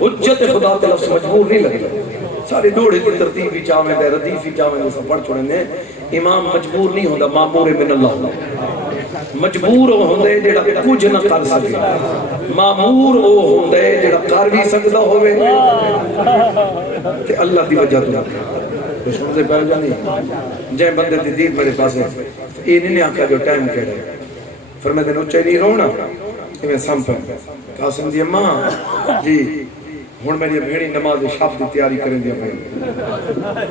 حجت خدا کے لفظ مجبور نہیں لگتا سارے دوڑے کی ترتیب بھی چاہویں دے ردیف بھی چاہویں دے سب پڑھ چھوڑیں دے امام مجبور نہیں ہوتا معمور من اللہ مجبور ہوندے جڑا کچھ نہ کر سکے معمور ہوندے جڑا کر بھی سکتا ہوئے کہ اللہ دی وجہ تو کچھ مجھے پہل جانی جائیں بندے دی دید میرے پاس ہے یہ نہیں آکا جو ٹائم کہہ رہے فرمائے دے نوچے نہیں رونا میں سمپر قاسم دی اماں جی ہون میری بھیڑی نماز شاپ دی تیاری کریں دیا پہنے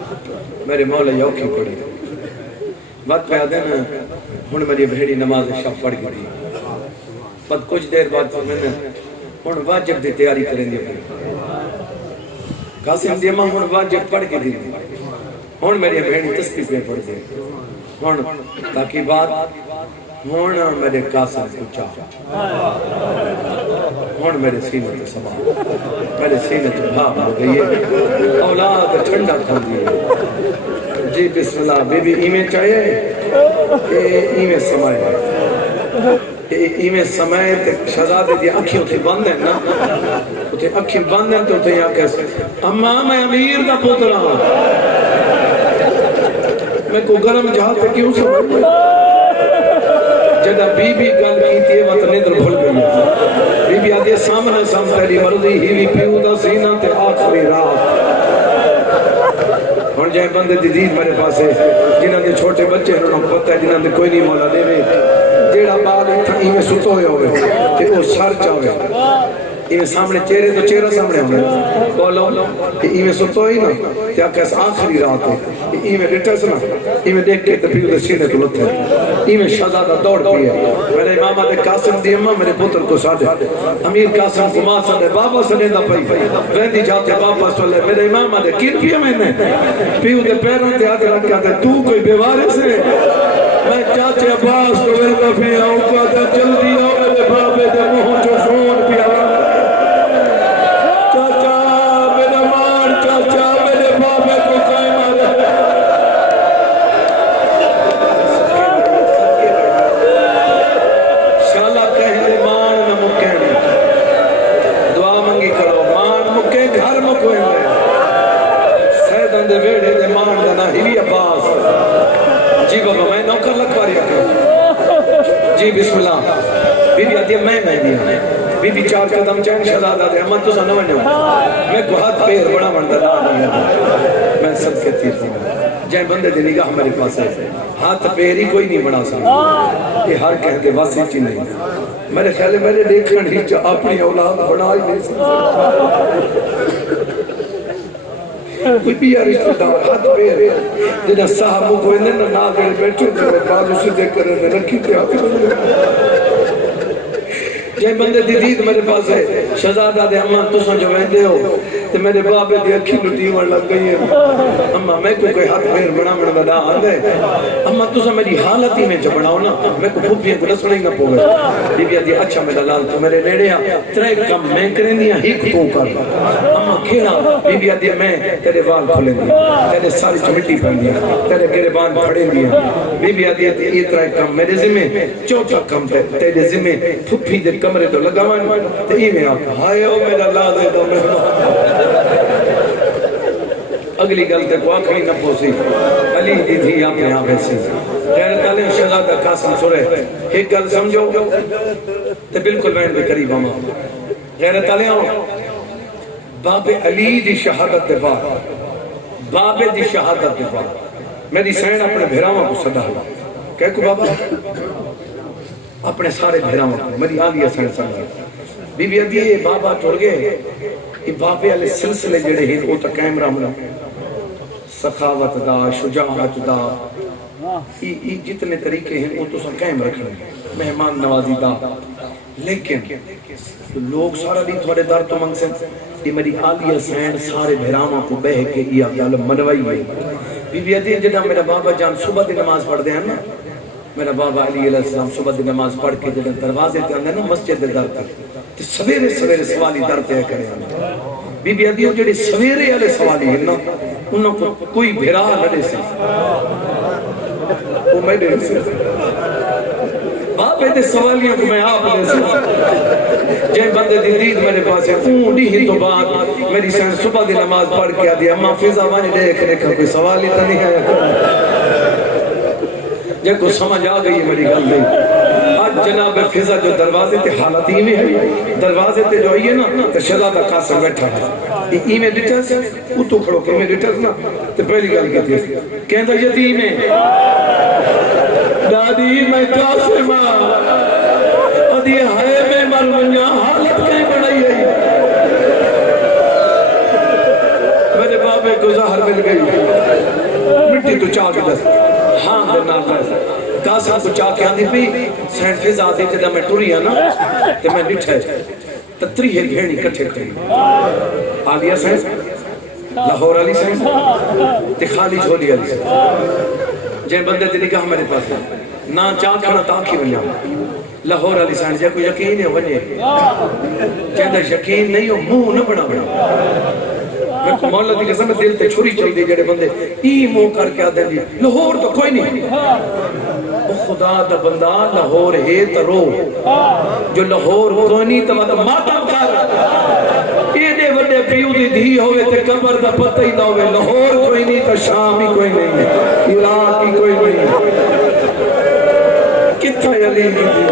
میرے مولا یوکی پڑھی وقت پہ آدھے نا ہون میری بھیڑی نماز شاپ پڑھ گئی پت کچھ دیر بعد میں نے ہون واجب دی تیاری کریں دیا پہنے قاسم دی اماں ہون واجب پڑھ کے دی ہون میری بھیڑی تسبیح پہ پڑھ دی ہون تاکہ بات ہونا میرے قاسم کو چاہا ہونا میرے سینے تو سما میرے سینے تو بھاپ ہو گئی ہے اولاد ٹھنڈا کھا دیئے جی بسم اللہ بی بی ایمیں چاہیے کہ ایمیں سمائے کہ ایمیں سمائے تے شہزادے دی اکھیوں تھی بند ہیں نا تے اکھیں بند ہیں تو تے یہاں کیسے اماں میں امیر دا پوتر ہوں میں کو گرم جہاں تے کیوں سمجھ جدہ بی بی گل کی تھی وقت نیدر بھول گئی بی بی آدھے سامنے تیری مرضی ہی بھی پیو دا سینہ تے آخری رات اور جائے بندے دی دید میرے پاس ہے جنہاں دے چھوٹے بچے انہوں نے پتہ ہے جنہاں دے کوئی نہیں مولا دے جیڑا بال ہی میں سوتو ہوئے ہوئے کہ وہ سر چاہوے ایویں سامنے چہرے تو چہرہ سامنے ہوئے بولو کہ ایویں سوتو ہی نا کیا کیس آخری رات ہے کہ ایویں ریٹرس نا ایویں دیکھ کے تبھی دے سینے تو لت ہے ایویں شہزادہ دوڑ پی ہے میرے امامہ دے قاسم دی اممہ میرے پتر کو ساتھ امیر قاسم کو ماں سنے بابا سنے دا پئی ویندی جاتے بابا سنے میرے امامہ دے کن کیا میں نے پیو دے پیروں تے آدھے رکھ کہتے تو کوئی بیوارس ہے میں چاچے عباس تو ویندہ پی آؤں کہتا جلدی آؤ میرے بابے دے مہوں جو سون پی آؤں جی بسم اللہ بی بی آتی ہے میں دیا بی بی چار قدم چین شہزادہ دے امان تو سا نہ ونیو میں کو ہاتھ پیر بڑا مندر نہ دیا میں سب کے تیر تھی جائے بندے دے نگاہ ہمارے پاس ہے ہاتھ پیر ہی کوئی نہیں بنا سکتا یہ ہر کہتے واسی چی نہیں میرے خیال ہے میرے دیکھن ہی اپنی اولاد بڑا ہی نہیں سکتا کوئی بھی رشتہ دار ہاتھ پیر جنہاں صاحبوں کو انہیں نہ گئے بیٹھے تھے بعد اسے دیکھ کر انہیں رکھی تھے آتے جائے بندے دی دید میرے پاس ہے شہزادہ دے امان تو سن جو ویندے ہو تو میرے بابے دی اکھی لٹی وڑ لگ گئی ہے اما میں کو کوئی ہاتھ پھیر بنا من بدا آدھے اما تو سا میری حالت ہی میں جب بڑھاؤ نا میں کو پھوپیاں کو رسوڑی نہ پوگے بی بی آدھی اچھا میرا لال تو میرے نیڑے ترے کم میں کریں دیا ہی تو کر اما کھیڑا بی بی آدھی میں تیرے وال کھولیں دیا تیرے ساری چمٹی پہن دیا تیرے گریبان پھڑیں دیا بی بی آدھی یہ ترے کم میرے ذمہ چوتھا کم تیرے ذمہ پھوپی دے کمرے تو لگاوان تو یہ میں آپ ہائے ہو میرا لال دے دو اگلی گل تے کو آکھنی نہ پوسی علی دی تھی آپ نے آپ ایسی غیرت علی شہزادہ قاسم سورے ایک گل سمجھو تے بالکل بین دے قریب ہم غیرت علی باب علی دی شہادت دے بعد باب دی شہادت دے بعد میری سین اپنے بھیراواں کو صدا ہوا کہہ کو بابا اپنے سارے بھیراواں کو میری آلیہ سین صدا بی بی ادھی بابا ٹوڑ گئے یہ بابے علی سلسلے جڑے ہیں وہ تا قائم رہنا سخاوت دا شجاعت دا یہ جتنے طریقے ہیں وہ تو سب قائم رکھنے مہمان نوازی دا لیکن لوگ سارا دی تھوڑے دار تو منگ سے یہ میری آلیہ سین سارے بھیراما کو بہ کے یہ عالم منوائی ہے بی بی ادھی جنہ میرا بابا جان صبح دی نماز پڑھ دے ہیں نا میرا بابا علی علیہ السلام صبح دی نماز پڑھ کے جنہ دروازے تے اندر نا مسجد دے در تک سویرے سویرے سوالی در تے کرے بی بی ادھی جڑے سویرے والے سوالی ہیں نا انہوں کو کوئی بھیرا لڑے سے وہ میں دے سے باپے دے سوالیاں کو میں آپ دے سے جائے بندے دی دید میرے پاس ہے اونڈی ہی تو بعد میری سین صبح دی نماز پڑھ کے آدھی اما فیضا وانی دیکھنے کا کوئی سوالی تا نہیں آیا جائے کو سمجھ آ گئی ہے میری گل نہیں آج جناب فضا جو دروازے تے حالت ہی میں ہے دروازے تے جو آئیے نا تو شہزادہ قاسم بیٹھا ہے ای میں ڈیٹیلز وہ تو کھڑو کہ میں ڈیٹیلز نا تو پہلی گل کہتی ہے کہتا یتیم ہے دادی میں قاسم ادھی ہائے میں مر منیا حالت کہیں بڑھائی ہے میرے بابے کو ظاہر مل گئی مٹی تو چاہ کے دس ہاں دینا قاسم کو چاہ کے آدھی بھی سینٹ فیضا آدھی جدہ میں ٹوری ہے نا تو میں ڈٹھے تتری ہے گھینی کٹھے کھڑی آلیہ سینٹ لاہور علی سینٹ تے خالی جھولی علی سینٹ جن بندے تے نگاہ میرے پاس ہے نا چاہ کھڑا تاکی بنیا لاہور علی سینٹ جے کوئی یقین ہے وجہ جن یقین نہیں ہو منہ نہ بنا بنا میں کو مولا دی قسم دل تے چھری چل دی جڑے بندے ای منہ کر کے آدھیں دی لاہور تو کوئی نہیں او خدا دا بندہ لاہور ہے تو رو جو لاہور کوئی نہیں تو ماتم کر ایڈے وڈے پیو دی دھی ہوئے تے قبر دا پتہ ہی نہ ہوئے لاہور کوئی نہیں تو شام ہی کوئی نہیں ہے عراق ہی کوئی نہیں کتھا علی کی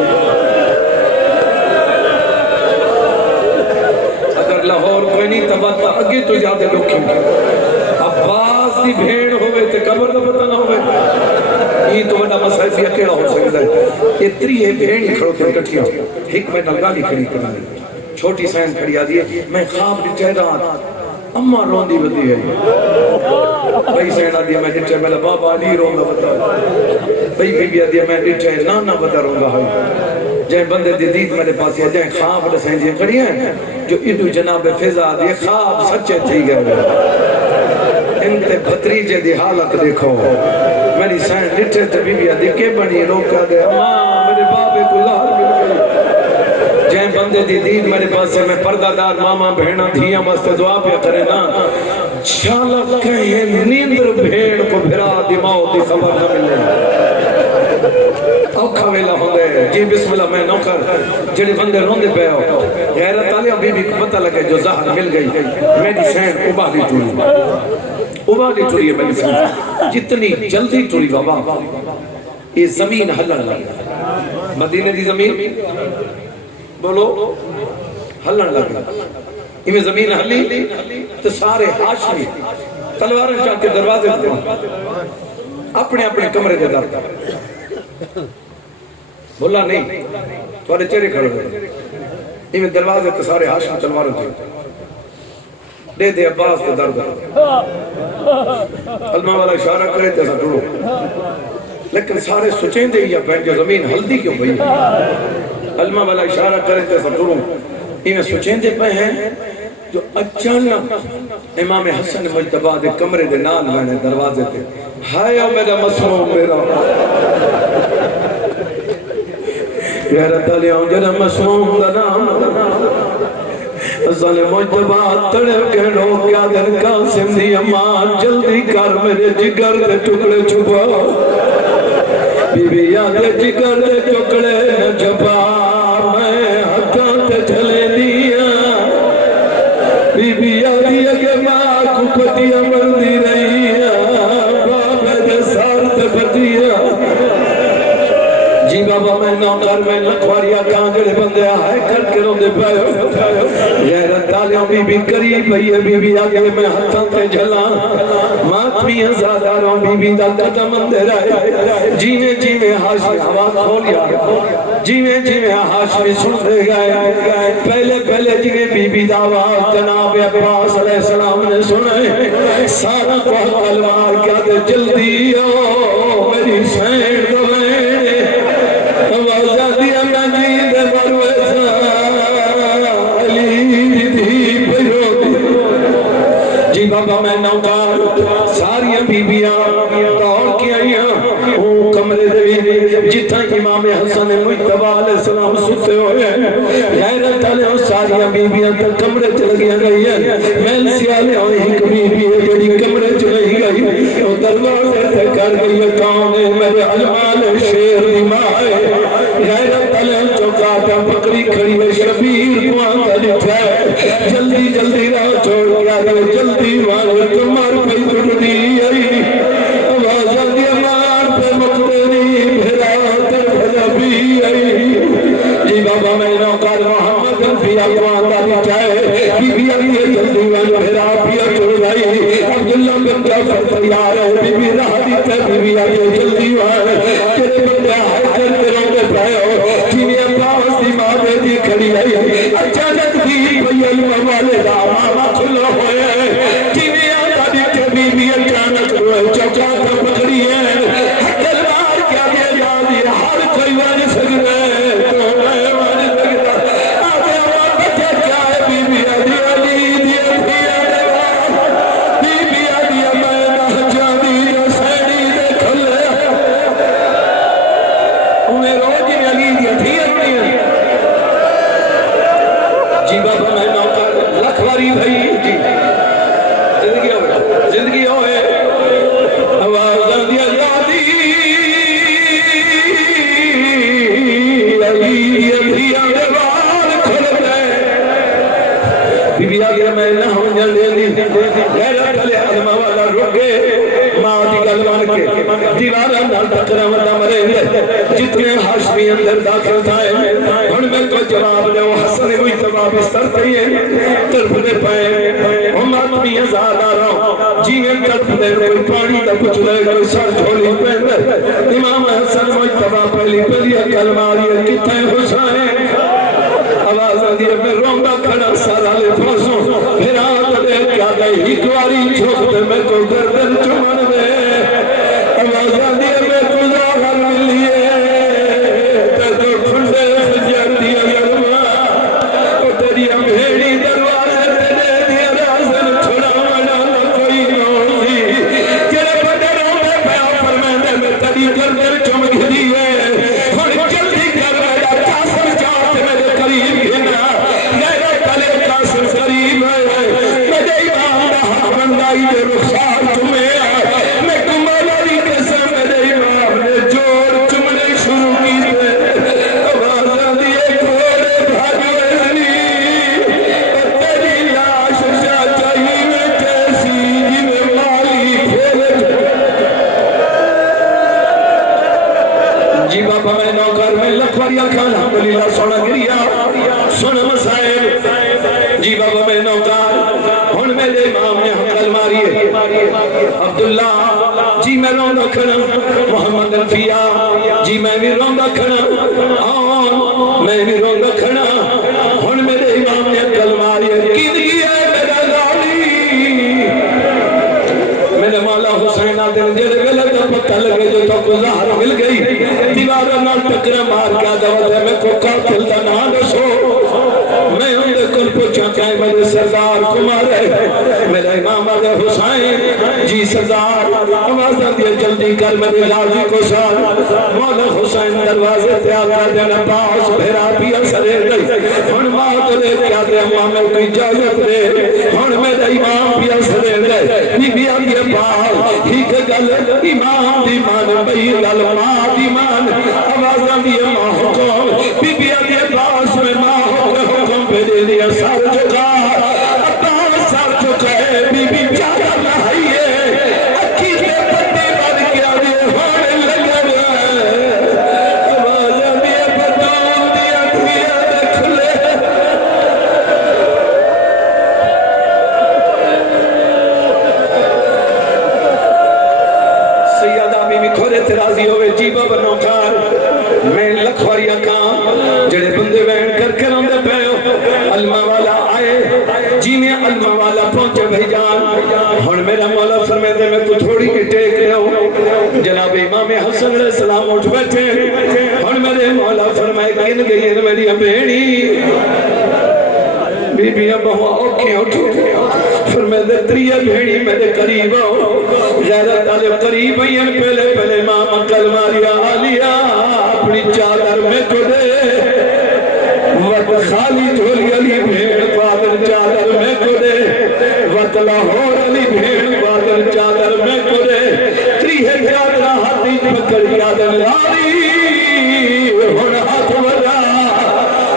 اگر لاہور کوئی نہیں تو اگے تو زیادہ لوگ عباس دی بھیڑ ہوئے تے قبر دا پتہ نہ ہوئے یہ تو بڑا مسائل بھی اکیڑا ہو سکتا ہے اتری ہے بھیڑ ہی کھڑو تے کٹھیاں ایک میں نگالی کھڑی کرنے چھوٹی سائن کھڑی آدھی ہے میں خواب ڈٹھے رہا اممہ روندی بدی ہے بھائی سائن آدھی ہے میں ڈٹھے میں بابا علی رونگا بتا بھائی بی بی آدھی ہے میں ڈٹھے نانا بتا رونگا ہے جائیں بندے دید میرے پاس ہے جائیں خواب رسائن جی کھڑی ہیں جو ادو جناب فضا آدھی ہے خواب سچے تھی گئے انتے بھتریجے دی حالت دیکھو میری سائن ڈٹھے تے بی بی آدھی کے بنی روکا دے اماں میرے بابے کو لاہر مل گئی جائیں بندے دی دید میرے پاس ہے میں پردہ دار ماما بہنہ دھیاں بستے دعا پہ کرے نا شالت کہیں نیندر بھیڑ کو بھرا دی موت دی خبر نہ ملے اوکھا ویلا ہوندے جی بسم اللہ میں نوکر جڑے بندے روندے پہ ہو غیرت علی بی بی کو پتہ لگے جو زہر مل گئی میری سین ابالی ٹوری ہے میری سین جتنی جلدی ٹوری بابا یہ زمین ہلن لگا مدینے دی زمین بولو ہلن لگا یہ زمین ہلی تو سارے ہاشمی تلواریں چاہ کے دروازے اپنے اپنے کمرے دے در بولا نہیں تھوڑے چہرے کھڑے ہوئے یہ دروازے تو سارے ہاشمی تلواریں چاہ دے دے عباس کے در در علمہ والا اشارہ کرے تیسا ڈھڑو لیکن سارے سچیں دے یا پہن جو زمین ہلدی کیوں بھئی علمہ والا اشارہ کرے تیسا ڈھڑو یہ سچیں دے پہ ہیں جو اچانک امام حسن مجتبہ دے کمرے دے نال میں دروازے تے ہائے میرا مسلم میرا غیرت علیہم جرم مسلم دا نام حسن مجتبہ تڑپ کے رو کیا دن قاسم دی امان جلدی کر میرے جگر دے ٹکڑے چھپا بی بی یاد جگر دے ٹکڑے چھپا میں ہتھاں تے چلے دیا بی بی یادی اگے ماں کو پتیا مردی رہی بابے دے سار تے پتیا جی بابا میں نوکر میں لکھواریا کانگڑے بندے آئے کر کے رو دے پائے غیرت تالیوں بی بی قریب ہے بی بی آگے میں ہتھاں تے جھلا ماتمی ازاداروں بی بی دا قدم اندے رہے جیویں جیویں ہاشمی آواز کھولیا جیویں جیویں ہاشمی سن دے گئے پہلے جیویں بی بی دا آواز جناب عباس علیہ السلام نے سنے سارا کو حلوار کیا دے جلدی میری سین دویں جی بابا میں نوکار ساری بیبیاں دوڑ کے آئیاں وہ کمرے دے جتنا امام حسن مجتبہ علیہ السلام ستے ہوئے غیرت علیہ ساری بیبیاں تک کمرے چل گیا گئی ہے میل سیالے ہوئی ایک بیبی ہے جڑی کمرے چلے گئی وہ دروازے تے کر گئی ہے کون ہے میرے علمان شیر نمائے غیرت علیہ چوکاتا پکڑی کھڑی ہے شبیر کو آنکھا لکھا ہے جلدی جلدی راہ چھوڑ گیا ہے جلدی والے تمہار پہ تڑی آئی آوازہ دی امان پہ مقتنی بھرا تر بھلا بھی آئی جی بابا میں نوکار محمد انفیہ کو آنکھا لکھا ہے بی بی آئی ہے جلدی والے بھرا پیا چھوڑ آئی عبداللہ بن جعفر تیار ہے بی بی راہ دیتا بی بی آئی ہے جلدی والے تیرے بندے آئے کر تیروں کے پائے جنہیں عباس دی ماں دے دی کھڑی آئی اچانک بھی بیل موالے دا ماما کھلا ہوئے ہیں جنہیں آتا دی کبھی بھی اچانک ہوئے چوکا تا پکڑی ہے تلوار کیا دے جادی ہر کوئی واجہ سکتا ہے تو میں واجہ سکتا آتے ہمارا بچہ کیا ہے بی بی آدھی علی دی ابھی آدھے بی بی آدھی میں جادی رسیڑی دے کھلے انہیں روجی علی دی ابھی آدھی جی بابا میں نوکر لکھواری بھائی جی زندگی ہوئے آواز دیا جاتی علی ابھی آدھے بار کھل گئے بی بی آگے میں نہ ہوں جلدی غیرت علیہ عظمہ والا رکے ماں دی گلوان کے دیوارہ نال ٹکرہ وردہ مرے جتنے ہاشمی اندر داخل تھائے ان میں کو جواب دے وہ حسن مجتبہ بستر تھے طرف دے پائے ہم آدمی ازادہ رہا جیویں طرف دے کوئی پانی دا کچھ لے کوئی سر جھولی پہنے امام حسن مجتبہ پہلی عقل ماری کتنے حسین آواز دیئے میں روندہ کھڑا سارا لے پاسوں پھر آتا دے کیا گئی ایک واری چھوک دے میں کو گردن چمن دے آواز دیئے میں کو ظاہر ملیے تے تو کھنڈے خجر دیا یلما تیری امہیڑی دروازے تیرے دیا رازن چھڑا مانا کوئی نوزی جرے بڑے روندے پیا فرمیندے میں تیری گردن چمن دیئے اور جلدی کر میرا قاسم چاہتے میرے قریب گھنا میرے تلے قاسم قریب ہے میرے امام دا حق بندائی دے رخصار تمہیں میں کمالا دی قسم میرے امام نے جوڑ چمنے شروع کی دے آوازہ دیئے گھوڑے بھاگوے علی تیری لاش چاہیے میں کیسی جی میں مالی پھولے جی بابا میں نوکر میں لکھواریا کھانا الحمدللہ سونا گریا سونا مسائل جی بابا میں نوکر ہن میرے امام نے حقل ماری ہے عبداللہ جی میں روندہ کھڑا محمد انفیہ جی میں بھی روندہ کھڑا میں بھی روندہ کھڑا ہن میرے امام نے حقل ماری ہے کی دیا ہے میرا لالی میرے مولا حسین آدھے جلے غلط پتہ لگے جو تو کو ظاہر مل گئی دیوارہ نہ ٹکرہ مار کیا دعوت ہے میں کو قاتل دا نہ دسو میں ان دے کل پوچھا کہیں میرے سردار کمار ہے میرا امام حسین جی سردار آواز دیا جلدی کر میرے غازی کو سال مولا حسین دروازے تیار کر دینا پاس بھیرا پیا سرے گئی ہن موت لے کیا دے امام کو اجازت دے ہن میرا امام پیا سرے گئے بی بی آگے پاس ہی کہ گل امام دی مان بئی گل ماں دی مان آواز دیا ماں حکم بی بی آگے پاس میں ماں حکم پہ دے دیا سر جگا ابا سر جگا ہے بی بی چاہتا لہائیے اکی دے پتے بڑھ گیا دے ہونے لگا ہے آواز دیا بدون دیا دیا دیکھ لے سیدہ بی بی کھولے ترازی ہوئے جیبہ بنو کار میں لکھواریا کام جڑے بندے بین کر کے روندے پہ علمہ والا آئے جی میں علمہ والا پہنچے بھائی جان ہن میرا مولا فرمائے دے میں تو تھوڑی کی ٹیک لے ہو جناب امام حسن علیہ السلام اٹھ بیٹھے ہن میرے مولا فرمائے گن گئی ہے میری بہنی بی بی بہو اوکھیں اٹھے فرمائے دے تریہ بہنی میرے قریب ہو غیرت آلے قریب ہیں پہلے پہلے ماما کلماریا آلیا اپنی چادر میں تو دے وقت خالی جھولی علی بھیڑ بادر چادر میں تو دے وقت لاہور علی بھیڑ بادر چادر میں تو دے تریہ چادر ہاتھی پکڑ چادر لاری ہن ہاتھ ودا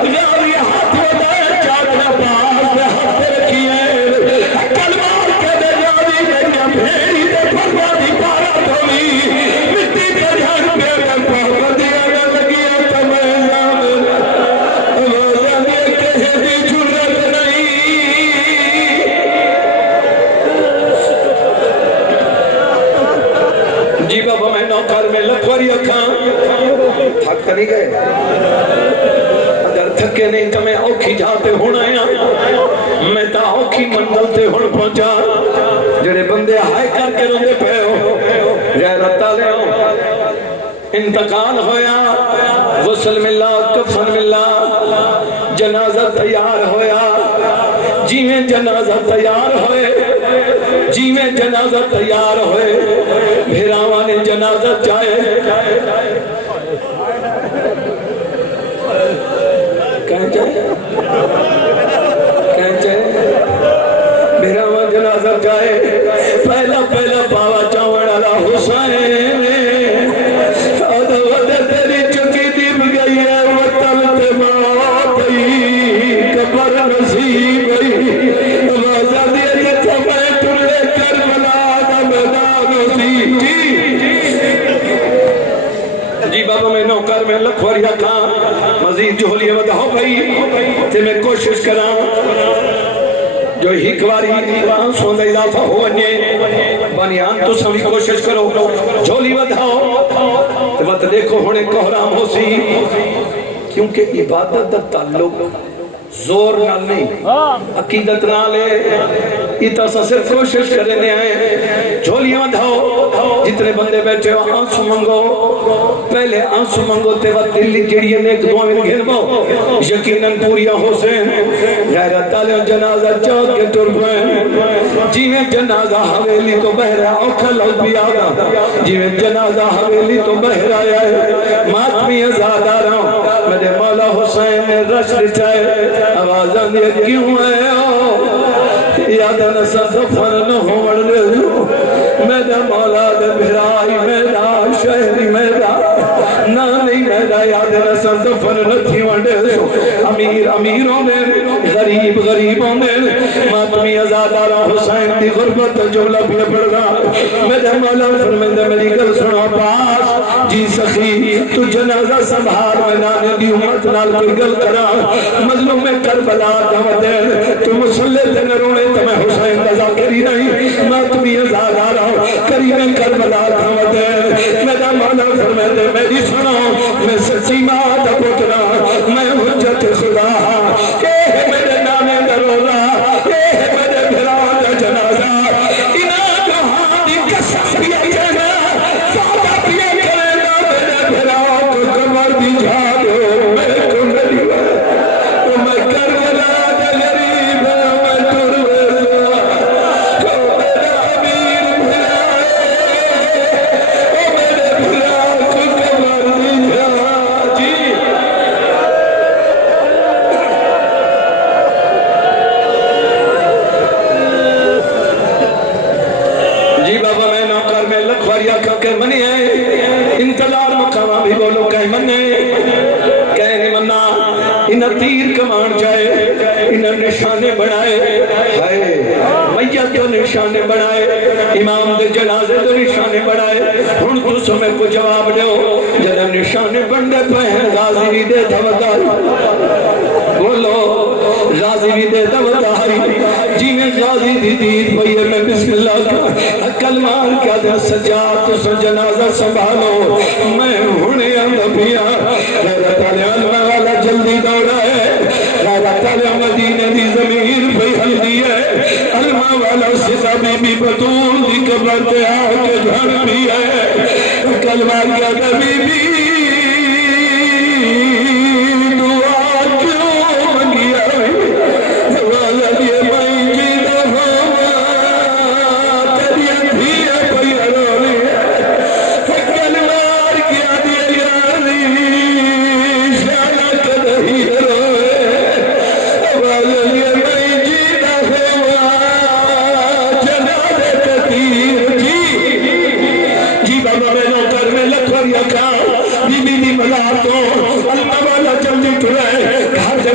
لاری ہاتھ ودا چادر پاس ہاتھ رکھیے کلمار کے دے جاری گیا بھیڑی دے پروادی پارا دھولی مٹی کے جھان پہ پاپا دیا لگیا تمہیں جی بابا میں نوکر میں لکھوری اکھاں تھک نہیں گئے اگر تھکے نہیں تو میں اوکھی جاتے ہونا ہے میں تا اوکھی منزل تے ہون پہنچا جڑے بندے ہائے کر کے روندے پہ ہو غیرت آلے ہو انتقال ہویا غسل ملا کفن ملا جنازہ تیار ہویا جی میں جنازہ تیار ہوئے جی میں جنازہ تیار ہوئے بھیراوان جنازہ چاہے کہیں چاہے کہیں چاہے بھیراوان جنازہ چاہے پہلا پہلا باوا چاوڑ علا حسین ادھو تیری چکی دیب گئی ہے وطن تے موت ہی قبر نصیب ہی آوازہ دیا جتا میں تلے کربلا دا میدان نصیب جی بابا میں نوکر میں لکھوریہ کام مزید جھولیے ودا ہو بھئی تے میں کوشش کراں جو ہکواری سوندہ اضافہ ہونے بنیان تو سبھی کوشش کرو جھولی ودھاؤ وقت دیکھو ہونے کوہرام ہو سی کیونکہ عبادت دا تعلق زور نال نہیں عقیدت نہ لے اتنا سا صرف کوشش کرنے آئے جھولیاں ودھاؤ جتنے بندے بیٹھے ہو آنسو منگو پہلے آنسو منگو تے وقت دلی جڑیے نیک دعائیں گھن باؤ یقیناً پوریا حسین غیرت آلے جنازہ چاک کے تربائیں جی میں جنازہ حویلی تو بہرہ اوکھل بھی آگا جی میں جنازہ حویلی تو بہرہ آئے ماتمی ازاد آ رہا ہوں میرے مولا حسین نے رشد چاہے آوازاں دیا کیوں ہے یادہ نسا زفر نہ ہوڑ لے میرا مولا دے بھرائی میرا شہری میرا نانی میرا یادہ نسا زفر نہ تھی وڑے امیر امیروں نے غریب غریبوں نے ماتمی ازادارہ حسین دی غربت جملہ بھی پڑ رہا میرا مولا فرمیدہ میری گل سنو پاس جی سخی تو جنازہ سنبھار میں نانے دی امت نال کوئی گل کرا مظلوم میں کربلا دے تو مسلح تے نہ رونے تو میں حسین رضا کری نہیں ماتمی ازادارہ کریم کربلا دے میرا مولا فرمیدہ میری سنو میں سچی ماں دا پترا میں حجت خدا اے میرے نانے دا روزہ اے میرے بھران دا جنازہ انہاں جہاں دی قسم بھی اچھنا سادہ بھی کرنا میرے بھران کو کمر دی جا دو میرے کو میری میں کربلا دا غریب انہیں تیر کمان جائے انہیں نشانے بنائے میت تو نشانے بنائے امام دے جنازے تو نشانے بنائے ہن تو سمے کو جواب دیو جنہ نشانے بندے پہن غازی بھی دے دھوتا بولو غازی بھی دے دھوتا جی میں غازی دی دید بھئیے میں بسم اللہ کا کلمار کیا دے سجاد تو سن جنازہ سنبھالو میں ہونے اندھبیا حضرت علی علمہ والا جلدی دوڑا ہے حضرت علی مدینہ دی زمین پہ ہلدی ہے علمہ والا سزا بی بی بطول دی قبر تے آکے جھڑ بھی ہے کلمار کیا دے بی بی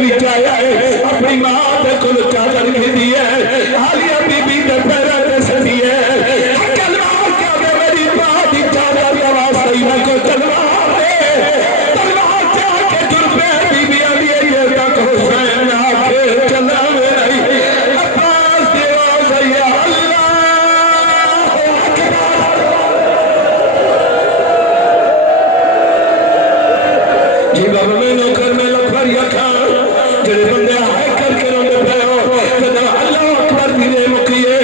اپنی ماں دے کل چادر بھی دی ہے آلیہ بی بی دے پیرہ دے سدی ہے کلمار کیا دے میری ماں دی چادر کا واسطہ ہی میں کو تلوار دے تلوار چاہ کے در پہ بی بی آلیہ یہ تک حسین آکے چلا میں رہی عباس دیواز ہے اللہ جی بابا میں نوکر میں لکھر یکھا جڑے بندے آئے کر کے روندے پہ ہو جدہ اللہ اکبر دینے مکیے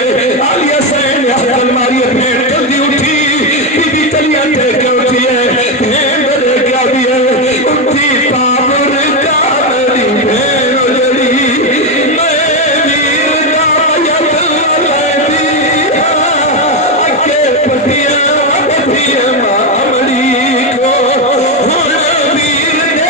آلیہ سین یا کلماری بھین جلدی اٹھی بی بی تلیہ تے کے اٹھی ہے بھین بدے کیا بھی ہے اٹھی پاور کا میری بھین اجڑی میں ویر دایت لے دیا اکے پتیاں پتیاں مامڑی کو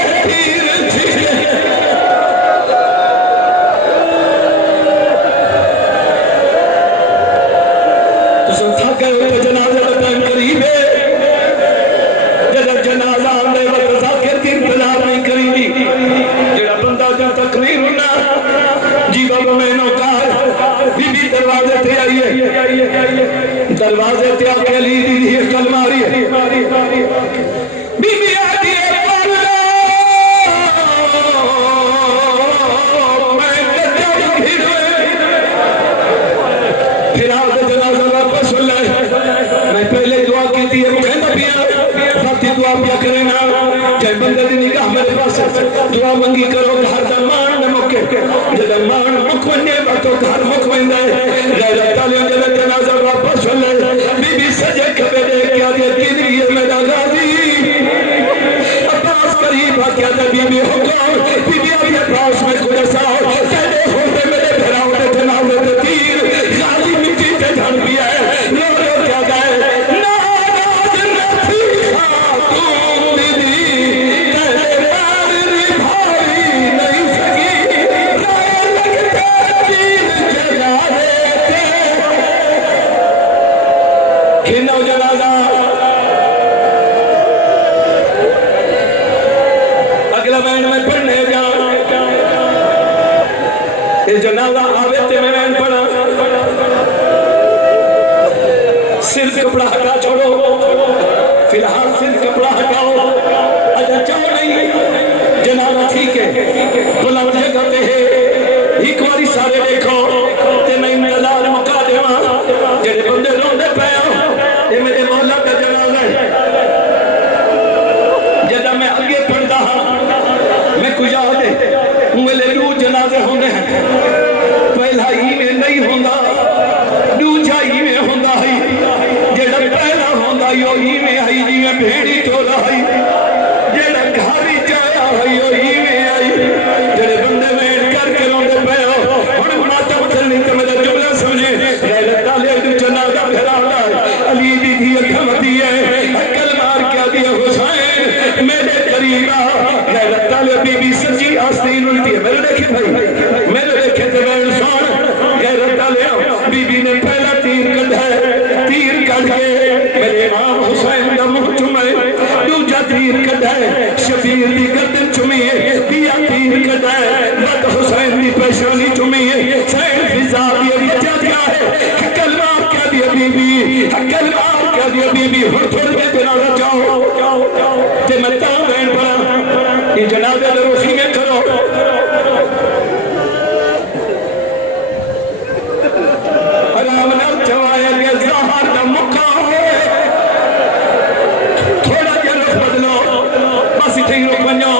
دروازے تے آکے لی دی ہے کلماری بی بی آدھی ہے پرلو میں کتیا پھر آدھے جنازہ واپس ہو لائے میں پہلے دعا کی تھی ہے مکھیں نبیاں فاتی دعا پیا کرنا جائے بندہ دی نگاہ میرے پاس دعا منگی کرو گھر دمان نمکے جدمان مکمنے باتوں گھر مکمنے غیرت تعلیم جلد جنازہ واپس ہو لائے بی بی سجے کبے دے کیا دے تیری ہے میرا غازی عباس قریب آکیا دے بی بی حکم بی بی آبی عباس میں کو جیسا ہو کہنے ہوتے میرے بھراؤ دے جنازے دے تیر غازی مٹی تے جھڑ بھی ہے لو لو کیا گئے ناراض نتھی خاتون دی تیرے مارنی بھاری نہیں سکی رائے لگتے تیر جنازے کھنو جنازہ اگلا بین میں پڑھنے جاؤں یہ جنازہ آوے تے میں بین پڑھا صرف کپڑا ہٹا چھوڑو فی الحال صرف کپڑا ہٹاؤ اجا چاہو نہیں جنازہ ٹھیک ہے بلاؤ جگہتے ہیں ایک باری سارے دیکھو تے میں انتظار مکا دے وہاں جڑے بندے روندے پہ یہ میرے مولا کا جنازہ ہے جدہ میں آگے پڑھتا ہوں میں کچھ یاد ہے میرے دو جنازے ہونے ہیں پہلا ہی میں نہیں ہوندہ دوجا ہی میں ہوندہ ہے جدہ پہلا ہوندہ یو ہی میں ہے جی میں بھیڑی تو رہا ہے جدہ گھاری جایا ہے یو ہی میں آئی جدہ بندے میں کر کے روندے پہ ہو اور ماتا چلنی تو میرا جملہ سمجھے غیرت تعلیم دو جنازہ بھرا ہے علی دی دی اکھمتی ہے کلمار کیا دیا حسین میرے قریبا غیرت تعلیم بی بی سچی آستین الٹی ہے میرے دیکھے بھائی میرے دیکھے تے میں انسان غیرت تعلیم بی بی نے پہلا تیر کڑ ہے تیر کڑ کے میرے امام حسین دا منہ چمے دوجا تیر کڑ ہے شبیر دی گردن چمی ہے دیا تیر تیر کٹائے بد حسین دی پیشانی چمی ہے حسین فضا بھی بچا گیا ہے کلمہ کیا دیا بی بی کلمہ کیا دیا بی بی ہر تھوڑے میں جنازہ جاؤ تے میں تاں بین پڑا یہ جنازہ روخی میں کرو حرام نہ چوایا کہ زہر دا مقام ہے تھوڑا جا رخ بدلو بس اتھے ہی رخ بنو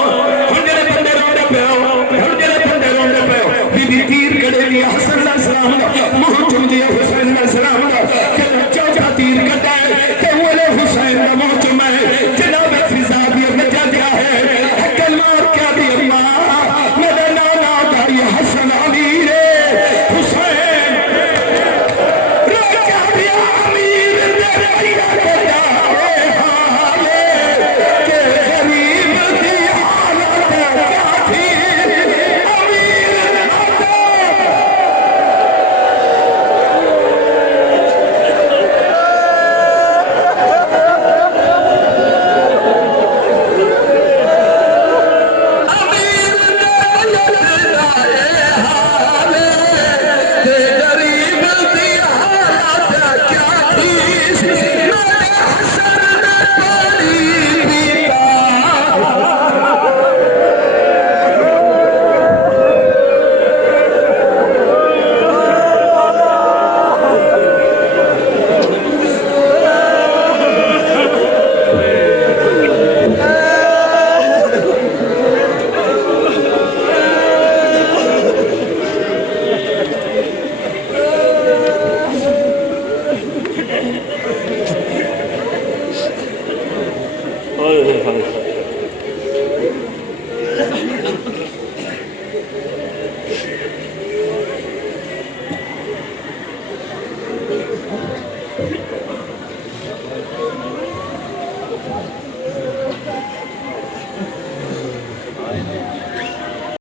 ہنجرے بندے روندے پہ ہو ہنجرے بندے روندے پہ ہو بی بی تیر کڑے دیا حسن علیہ السلام دا مہن چم دیا حسین علیہ السلام دا کہ چوچا تیر کٹا ہے کہ اولے حسین دا مہن چم ہے جناب فضا بھی بچا دیا ہے کلمہ کیا دی اللہ میرے نانا دا یہ حسن امیر حسین رکھا دیا امیر رکھا دیا حالے کہ غریب دی حالت کافی امیر نادا Hadi efendim.